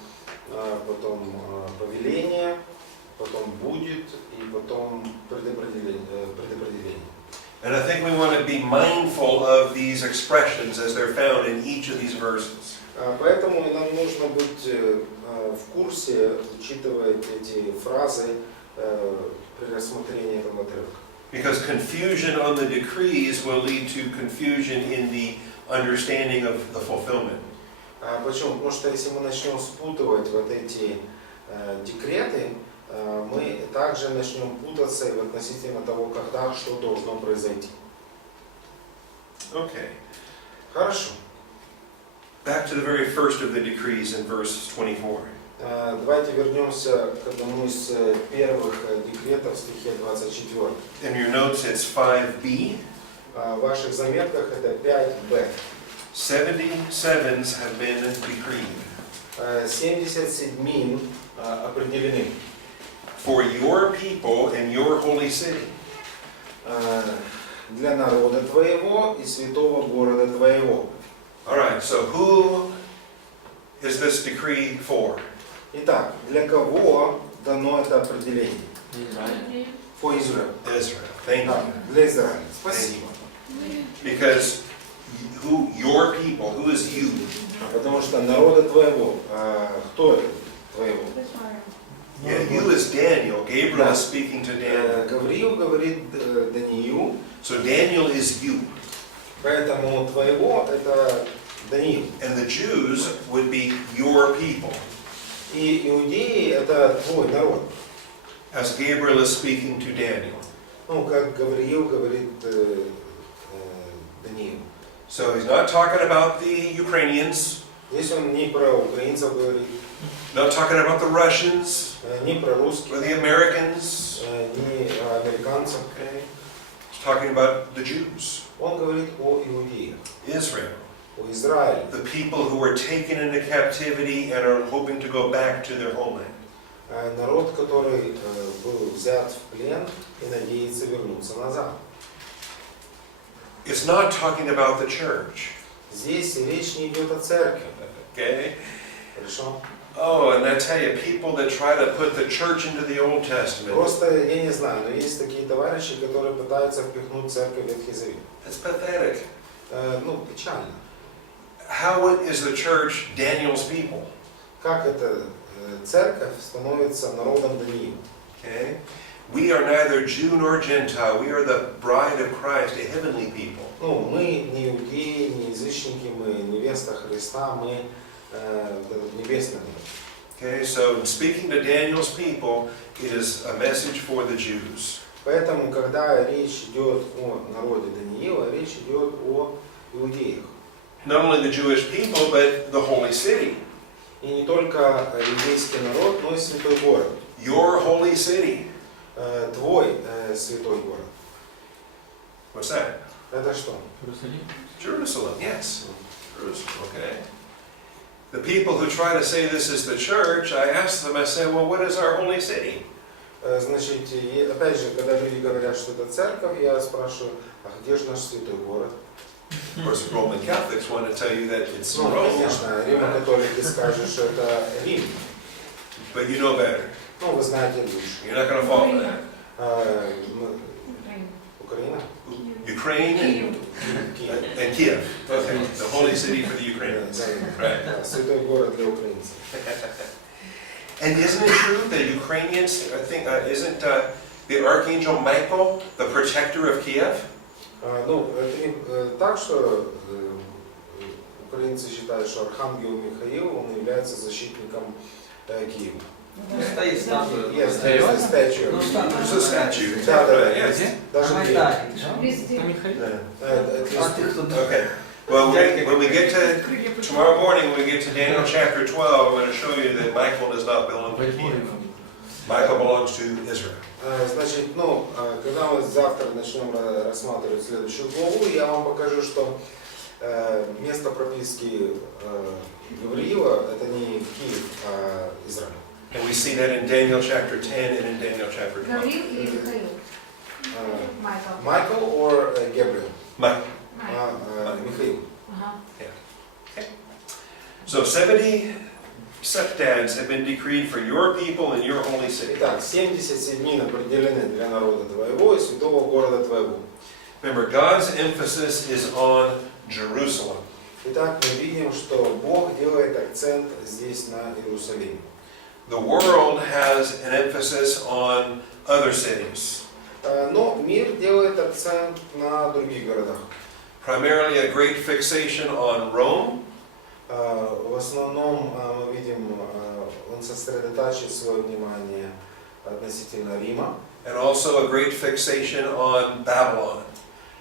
потом повеление, потом будет и потом предопределение. And I think we want to be mindful of these expressions as they're found in each of these verses. Поэтому нам нужно быть в курсе, учитывая эти фразы при рассмотрении этого отрывка. Because confusion on the decrees will lead to confusion in the understanding of the fulfillment. Почему? Потому что если мы начнем спутывать вот эти декреты, мы также начнем путаться и относительно того, когда что должно произойти. Okay. Хорошо. Back to the very first of the decrees in verse 24. Давайте вернемся к одному из первых декретов в стихе 24. In your notes it's 5b. В ваших заметках это 5b. 77s have been decreed. 70 седьмин определены. For your people and your holy city. Для народа твоего и святого города твоего. All right, so who is this decree for? Итак, для кого дано это определение? For Israel. Israel. Thank Да, you. для Израиля. Спасибо. Because who, your people, who is you? Потому что народа твоего, кто это твоего? Yeah, you is Daniel. Gabriel is speaking to Daniel. Гавриил говорит Даниилу, So Daniel is you. поэтому твоего это Даниил. And the Jews would be your people. И иудеи это твой народ. As Gabriel is speaking to Daniel. Ну, как Гавриил говорит Даниилу. So he's not talking about the Ukrainians, Здесь он не про украинцев говорит, not talking about the Russians не про or русских, the Americans. не американцев. Okay. He's talking about the Jews, Он говорит о иудеях, Israel, о Израиле. the people who were taken into captivity and are hoping to go back to their homeland. Народ, который был взят в плен и надеется вернуться назад. It's not talking about the church. Здесь речь не идет о церкви. Okay? Хорошо? Oh, and I tell you, people that try to put the church into the Old Testament, Просто, я не знаю, но есть такие товарищи, которые пытаются впихнуть церковь в Ветхий Завет. it's pathetic. Ну, печально. How is the church Daniel's people? Как эта церковь становится народом Даниила? Okay? We are neither Jew nor Gentile. We are the bride of Christ, a heavenly people. Ну, мы не иудеи, не язычники, мы невеста Христа, мы небесный народ. Okay, so speaking to Daniel's people, it is a message for the Jews. Поэтому, когда речь идет о народе Даниила, речь идет о иудеях. Not only the Jewish people, but the holy city. И не только иудейский народ, но и святой город. Your holy city. Твой святой город. What's that? Это что? Jerusalem, yes. Jerusalem, okay. The people who try to say this is the church, I ask them, I say, well, what is our holy city? Значит, опять же, когда люди говорят, что это церковь, я спрашиваю, а где же наш святой город? Of course, Roman Catholics want to tell you that it's Ну, Rome, конечно, римо-католики скажут, что это Рим. but you know better. Ну, вы знаете лучше. You're not going to fall for that. Украина? Ukraine Киев. and Kiev. Okay, the holy city for the Ukrainians. Right. Да, святой город для украинцев. And isn't it true that Ukrainians, I think, isn't the Archangel Michael the protector of Kiev? Ну, это не так, что украинцы считают, что архангел Михаил, он является защитником Киева. Стоит статуя. Есть statue. There's a statue. Да, да, Yes. есть. Даже две. Везде. Okay. Well, when we get to tomorrow morning, when we get to Daniel chapter 12, I'm going to show you that Michael does not belong to Kiev. Michael belongs to Israel. Значит, ну, когда мы завтра начнем рассматривать следующую главу, я вам покажу, что место прописки Гавриила это не Киев, а Израиль. And we see that in Daniel chapter 10 and in Daniel chapter 12. Гавриил или Михаил? Майкл. Michael or Gabriel? Michael. Михаил. Ага. So 70 septads have been decreed for your people and your holy city. Итак, 70 седьмин определены для народа твоего и святого города твоего. Remember, God's emphasis is on Jerusalem. Итак, мы видим, что Бог делает акцент здесь на Иерусалиме. The world has an emphasis on other cities. Но мир делает акцент на других городах. Primarily a great fixation on Rome. В основном мы видим, он сосредотачивает свое внимание относительно Рима. And also a great fixation on Babylon.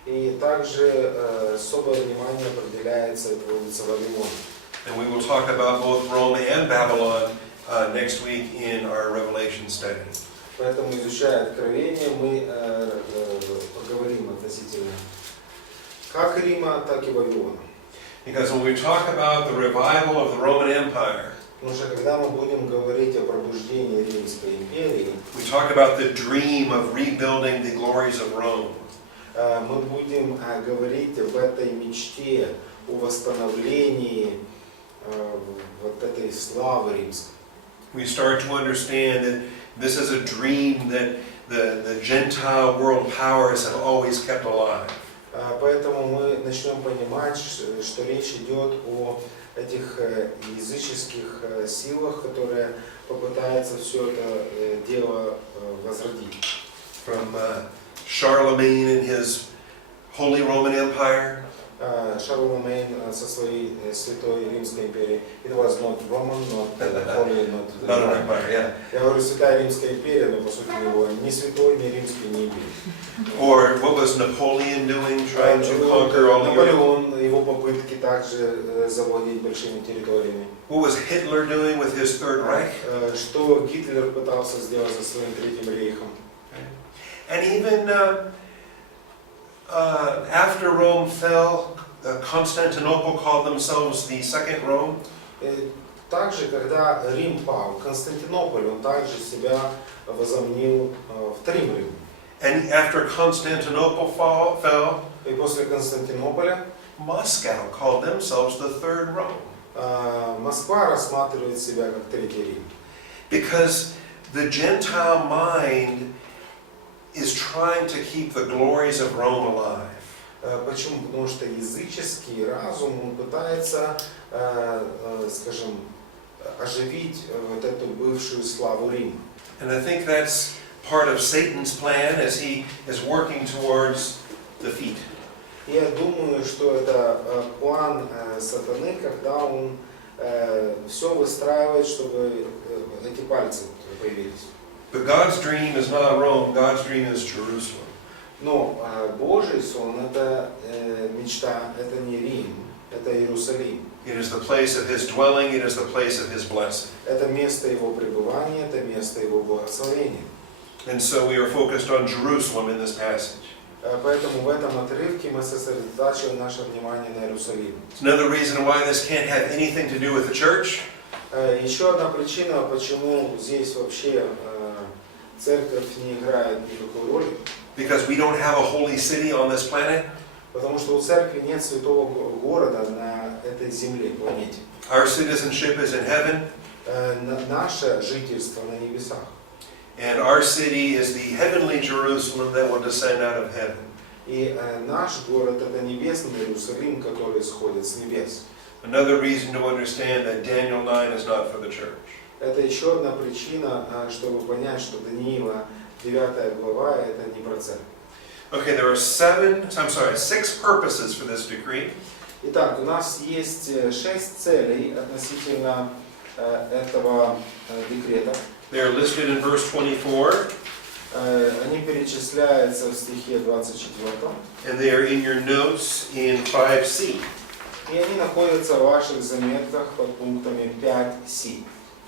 И также особое внимание определяется и отводится Вавилон. And we will talk about both Rome and Babylon next week in our Revelation study. Поэтому, изучая Откровение, мы поговорим относительно как Рима, так и Вавилона. Because when we talk about the revival of the Roman Empire, Потому что когда мы будем говорить о пробуждении Римской империи, we talk about the dream of rebuilding the glories of Rome. мы будем говорить об этой мечте, о восстановлении вот этой славы римской. We start to understand that this is a dream that the Gentile world powers have always kept alive. Поэтому мы начнем понимать, что речь идет о этих языческих силах, которые попытаются все это дело возродить. From Charlemagne and his Holy Roman Empire, Шарлемейн со своей святой Римской империей. It was not Roman, not holy, not an empire, yeah. Я говорю, святая Римская империя, но по сути его ни святой, ни римский не империя. Or what was Napoleon doing, trying to conquer all Europe? Наполеон, его попытки также завладеть большими территориями. What was Hitler doing with his Third Reich? Что Гитлер пытался сделать со своим Третьим рейхом. And even after Rome fell, Constantinople called themselves the Second Rome. Также, когда Рим пал, Константинополь, он также себя возомнил вторым Римом. And after Constantinople fell, И после Константинополя Moscow called themselves the Third Rome. Москва рассматривает себя как Третий Рим. Because the Gentile mind is trying to keep the glories of Rome alive. Почему? Потому что языческий разум, он пытается, скажем, оживить вот эту бывшую славу Рима. And I think that's part of Satan's plan as he is working towards defeat. Я думаю, что это план сатаны, когда он все выстраивает, чтобы эти пальцы появились. But God's dream is not Rome, God's dream is Jerusalem. Но Божий сон – это мечта, это не Рим, это Иерусалим. It is the place of His dwelling, it is the place of His blessing. Это место Его пребывания, это место Его благословения. And so we are focused on Jerusalem in this passage. Поэтому в этом отрывке мы сосредотачиваем наше внимание на Иерусалиме. It's another reason why this can't have anything to do with the church. Еще одна причина, почему здесь вообще церковь не играет никакой роли. Because we don't have a holy city on this planet. Потому что у церкви нет святого города на этой земле, планете. Our citizenship is in heaven. Наше жительство на небесах. And our city is the heavenly Jerusalem that will descend out of heaven. И наш город это небесный Иерусалим, который сходит с небес. Another reason to understand that Daniel 9 is not for the church. Это еще одна причина, чтобы понять, что Даниила 9 глава это не про церковь. Okay, there are 6 purposes for this decree. Итак, у нас есть 6 целей относительно этого декрета. They are listed in verse 24. Они перечисляются в стихе 24. And they are in your notes in 5c. И они находятся в ваших заметках под пунктами 5c.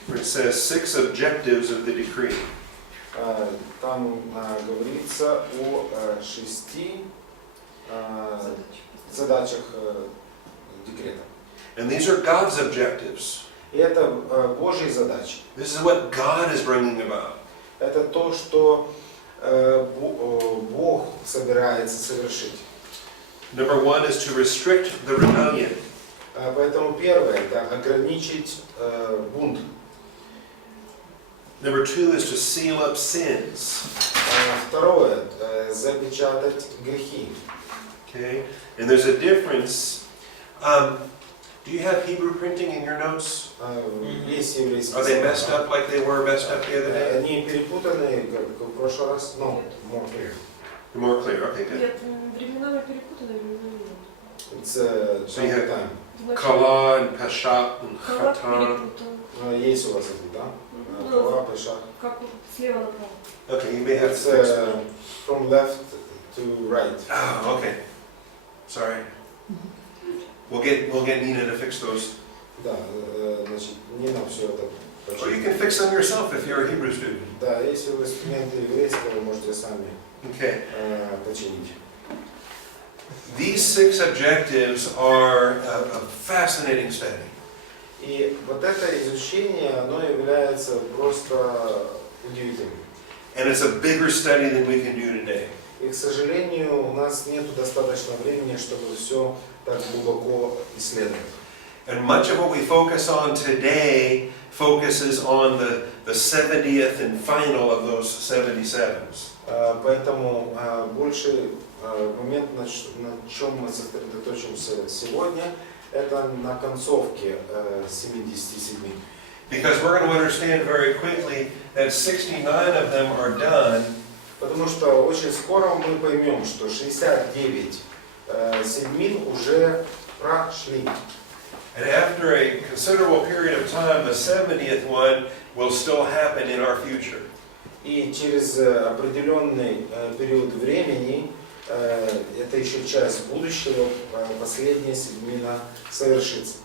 Where it says 6 objectives of the decree. Там говорится о 6 задачах декрета. And these are God's objectives. И это Божьи задачи. This is what God is bringing about. Это то, что Бог собирается совершить. Number 1 is to restrict the rebellion. Поэтому первое – это ограничить бунт. Number 2 is to seal up sins. Второе – запечатать грехи. Okay? And there's a difference. Do you have Hebrew printing in your notes? Есть еврейские Are they слова. messed up like they were messed up the other day? Они перепутаны, как в прошлый раз, но more clear. They're more clear. Okay, good. Нет, временами перепутаны, временами нет. It's So you have time. Kala and Peshat and Калак Chatan. перепутан. Есть у вас это, да? Ну, Кала, пешах. как слева направо. Okay, you may have to It's fix that. from left to right. Oh, okay. Sorry. We'll get Nina to fix those. Да, значит, не на все это. Or you can fix them yourself if you're a Hebrew student. Да, если вы студенты еврейского, вы можете сами Okay. починить. These 6 objectives are a fascinating study. И вот это изучение, оно является просто удивительным. And it's a bigger study than we can do today. И, к сожалению, у нас нет достаточно времени, чтобы все так глубоко исследовать. And much of what we focus on today focuses on the 70th and final of those 77s. Поэтому больше момент, на чем мы сосредоточимся сегодня, это на концовке 77. Because we're going to understand very quickly that 69 of them are done. Потому что очень скоро мы поймем, что 69 седьмин уже прошли. And after a considerable period of time, the 70th one will still happen in our future. И через определенный период времени, это еще часть будущего, последняя седьмина совершится.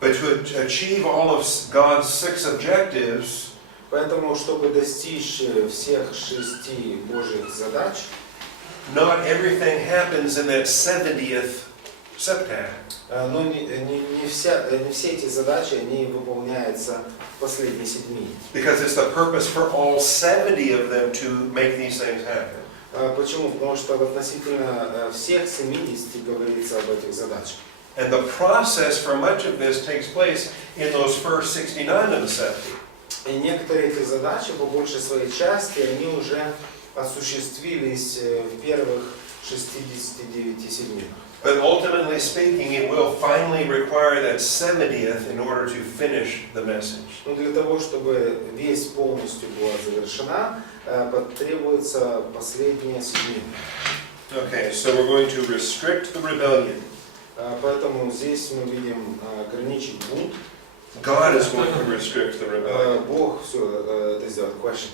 But to achieve all of God's 6 objectives, Поэтому, чтобы достичь всех 6 Божьих задач, not everything happens in that 70th septet. но не все эти задачи, они выполняются в последней седьмине. Because it's the purpose for all 70 of them to make these things happen. Почему? Потому что относительно всех 70 говорится об этих задачах. And the process for much of this takes place in those first 69 of the 70. И некоторые эти задачи, по большей своей части, они уже осуществились в первых 69 седьминах. But ultimately speaking, it will finally require that 70th in order to finish the message. Но для того, чтобы весть полностью была завершена, потребуется последняя седьмина. Okay, so we're going to restrict the rebellion. Поэтому здесь мы видим ограничить бунт. God is going to restrict the rebellion. Бог все это сделает. Question.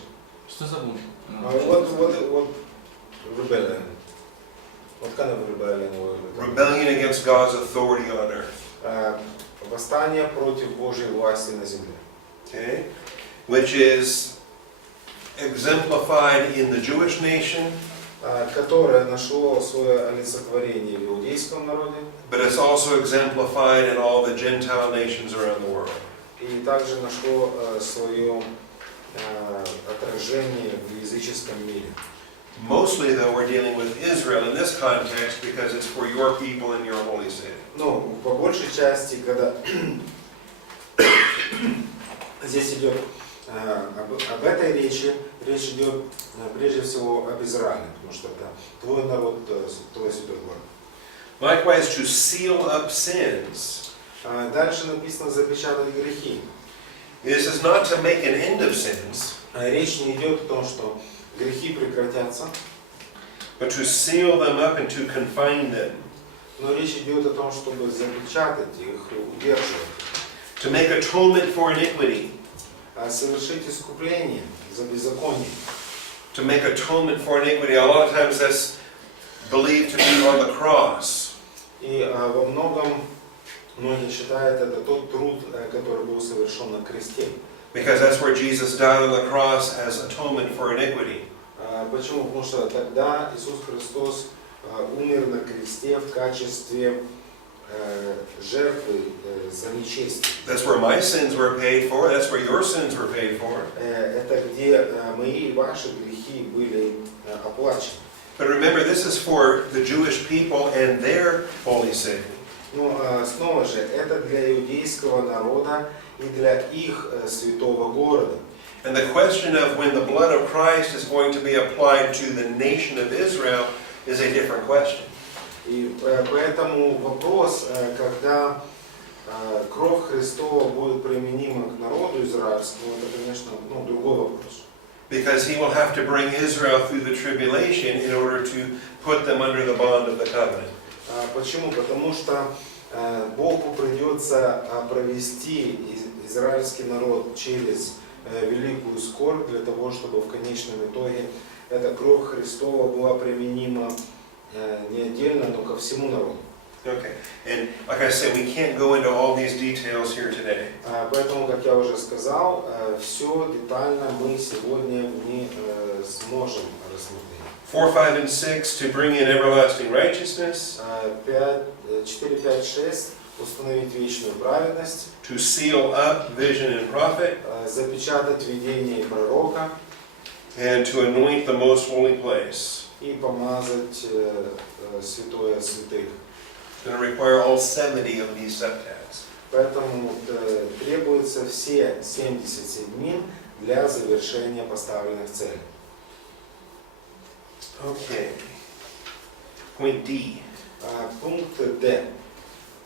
Что за бунт? What rebellion? What kind of rebellion? Rebellion against God's authority on earth. Восстание против Божьей власти на земле. Okay, which is exemplified in the Jewish nation, которое нашло свое олицетворение в иудейском народе, but it's also exemplified in all the Gentile nations around the world. и также нашло свое отражение в языческом мире. Mostly, though, we're dealing with Israel in this context because it's for your people in your holy city. Ну, по большей части, когда здесь идет об этой речи, речь идет прежде всего об Израиле, потому что это твой народ, твой святой город. Likewise, to seal up sins. Дальше написано запечатать грехи. This is not to make an end of sins, Речь не идет о том, что грехи прекратятся, but to seal them up and to confine them. но речь идет о том, чтобы запечатать их, удерживать. To make atonement for iniquity. Совершить искупление за беззаконие. To make atonement for iniquity. A lot of times that's believed to be on the cross. И во многом многие считают это тот труд, который был совершен на кресте. Because that's where Jesus died on the cross as atonement for iniquity. Почему? Потому что тогда Иисус Христос умер на кресте в качестве жертвы за нечестие. That's where my sins were paid for. That's where your sins were paid for. Это где мои и ваши грехи были оплачены. But remember, this is for the Jewish people and their holy city. Но снова же, это для иудейского народа и для их святого города. And the question of when the blood of Christ is going to be applied to the nation of Israel is a different question. И поэтому вопрос, когда кровь Христова будет применима к народу израильскому, это, конечно, другой вопрос. Because he will have to bring Israel through the tribulation in order to put them under the bond of the covenant. Почему? Потому что Богу придется провести израильский народ через великую скорбь для того, чтобы в конечном итоге эта кровь Христова была применима не отдельно, но ко всему народу. Okay, and like I said, we can't go into all these details here today. Поэтому, как я уже сказал, все детально мы сегодня не сможем рассмотреть. 4, 5, and 6 to bring in everlasting righteousness. 4, 5, 6 установить вечную праведность. To seal up vision and prophet. Запечатать видение и пророка. And to anoint the most holy place. И помазать святое святых. It's going to require all 70 of these septats. Поэтому требуется все 70 седьмин для завершения поставленных целей. Okay. Point D. Пункт D.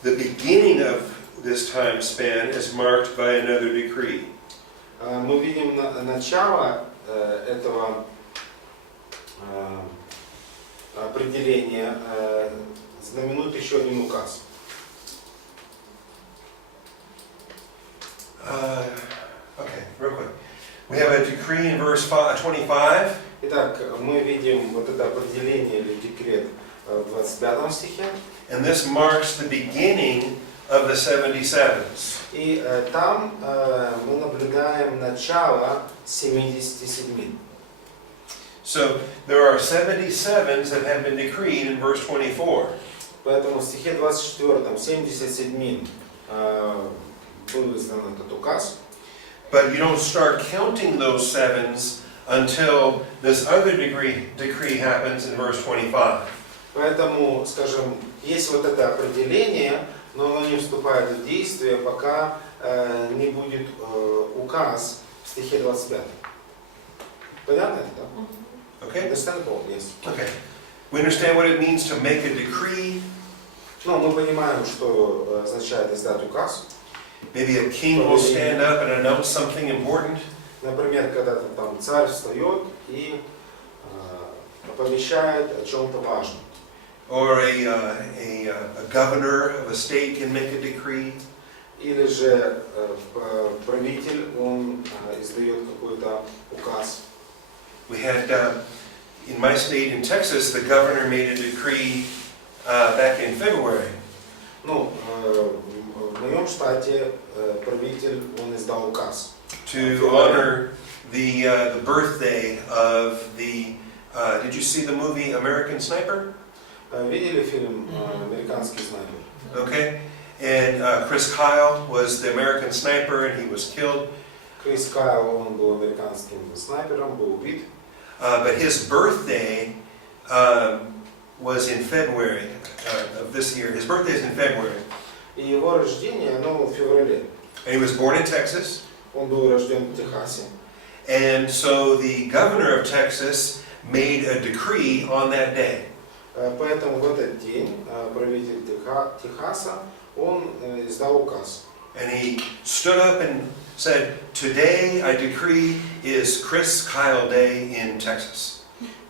The beginning of this time span is marked by another decree. Мы видим начало этого определения знаменует еще один указ. Okay, real quick. We have a decree in verse 25. Итак, мы видим вот это определение или декрет в 25 стихе. And this marks the beginning of the 77s. И там мы наблюдаем начало 77. So there are 77s that have been decreed in verse 24. Поэтому в стихе 24 77 был издан этот указ. But you don't start counting those sevens until this other decree happens in verse 25. Поэтому, скажем, есть вот это определение, но оно не вступает в действие, пока не будет указ в стихе 25. Понятно это, да? Okay? Understandable? Yes. Okay. We understand what it means to make a decree. Ну, мы понимаем, что означает издать указ. Maybe a king will stand up and announce something important. Например, когда там царь встает и оповещает о чем-то важном. Or a governor of a state can make a decree. Или же правитель, он издает какой-то указ. We had, in my state in Texas, the governor made a decree back in February. Ну, в моем штате правитель, он издал указ. To honor the birthday of the, did you see the movie American Sniper? Видели фильм «Американский снайпер»? Okay. And Chris Kyle was the American sniper and he was killed. Крис Кайл, он был американским снайпером, был убит. But his birthday was in February of this year. His birthday is in February. И его рождение, оно в феврале. And he was born in Texas. Он был рожден в Техасе. And so the governor of Texas made a decree on that day. Поэтому в этот день правитель Техаса, он издал указ. And he stood up and said, "Today I decree is Chris Kyle Day in Texas."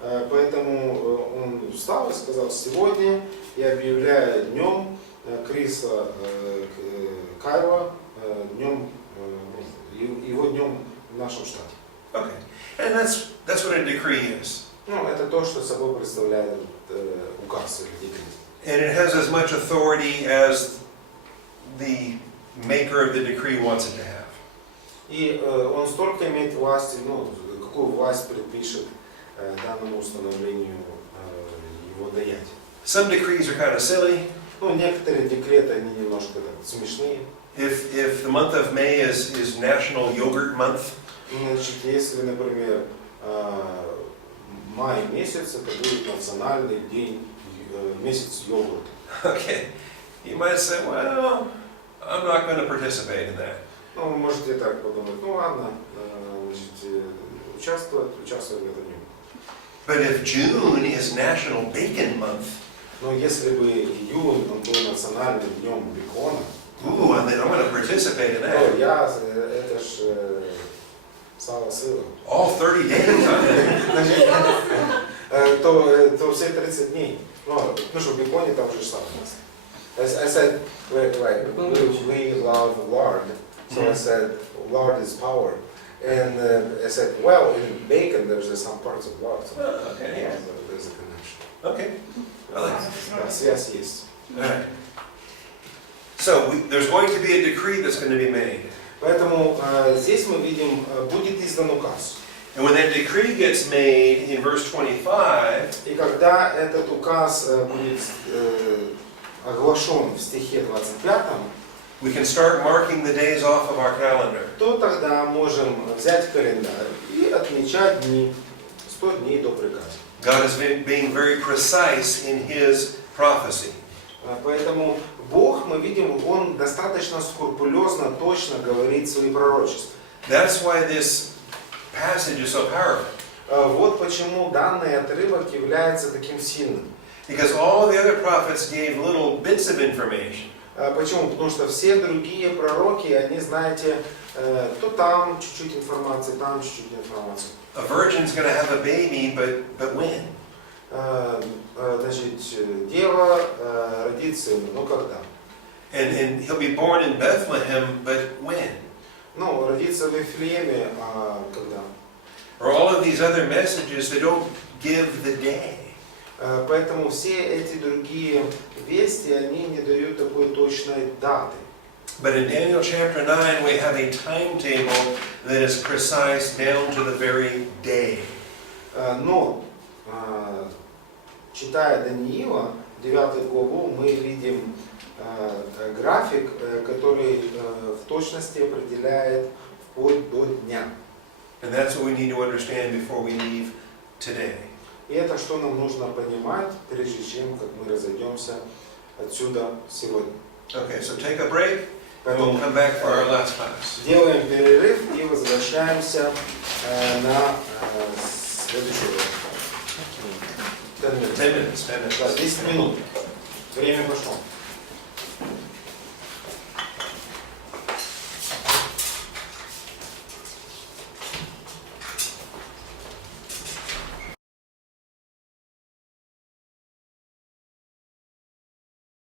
Поэтому он встал и сказал: сегодня я объявляю днем Криса Кайла, его днем в нашем штате. Okay. And that's what a decree is. Ну, это то, что собой представляет указ или декрет. And it has as much authority as the maker of the decree wants it to have. И он столько имеет власти, ну, какую власть предпишет данному установлению его даять. Some decrees are kind of silly. Ну, некоторые декреты, они немножко так смешные. If the month of May is National Yogurt Month, Значит, если, например, май месяц, это будет национальный день, месяц йогурта. okay, you might say, well, I'm not going to participate in that. Ну, вы можете так подумать, ну ладно, значит, участвовать в этом дне. But if June is National Bacon Month, Но если бы июль, он был национальным днем бекона, ooh, I'm going to participate in то that. это ж сало сыра. All 30 days, huh? То все 30 дней. Ну, что в беконе там же самое. I said, we love lard. So I said, lard is power. And I said, well, in bacon there's some parts of lard. So Okay, yeah. there's a connection. Okay. I like it. Да, связь есть. All right. So there's going to be a decree that's going to be made. Поэтому здесь мы видим, будет издан указ. And when that decree gets made in verse 25, И когда этот указ будет оглашен в стихе 25, we can start marking the days off of our calendar. то тогда можем взять календарь и отмечать дни, 100 дней до приказа. God is being very precise in His prophecy. Поэтому Бог, мы видим, Он достаточно скрупулезно, точно говорит свои пророчества. That's why this passage is so powerful. Вот почему данный отрывок является таким сильным. Because all the other prophets gave little bits of information. Почему? Потому что все другие пророки, они, знаете, то там чуть-чуть информации, там чуть-чуть информации. A virgin's going to have a baby, but when? Значит, дева родит сына, но когда? And he'll be born in Bethlehem, but when? Ну, родится в Вифлееме, а когда? Or all of these other messages, they don't give the day. Поэтому все эти другие вести, они не дают такой точной даты. But in Daniel chapter 9, we have a timetable that is precise down to the very day. Но, читая Даниила, 9 главу, мы видим график, который в точности определяет вплоть до дня. And that's what we need to understand before we leave today. И это что нам нужно понимать, прежде чем как мы разойдемся отсюда сегодня. Okay, so take a break, and we'll Поэтому come back for our last class. делаем перерыв и возвращаемся на следующий урок. 10 minutes. 10 minutes, 10 minutes. Да, 10 минут. Время пошло.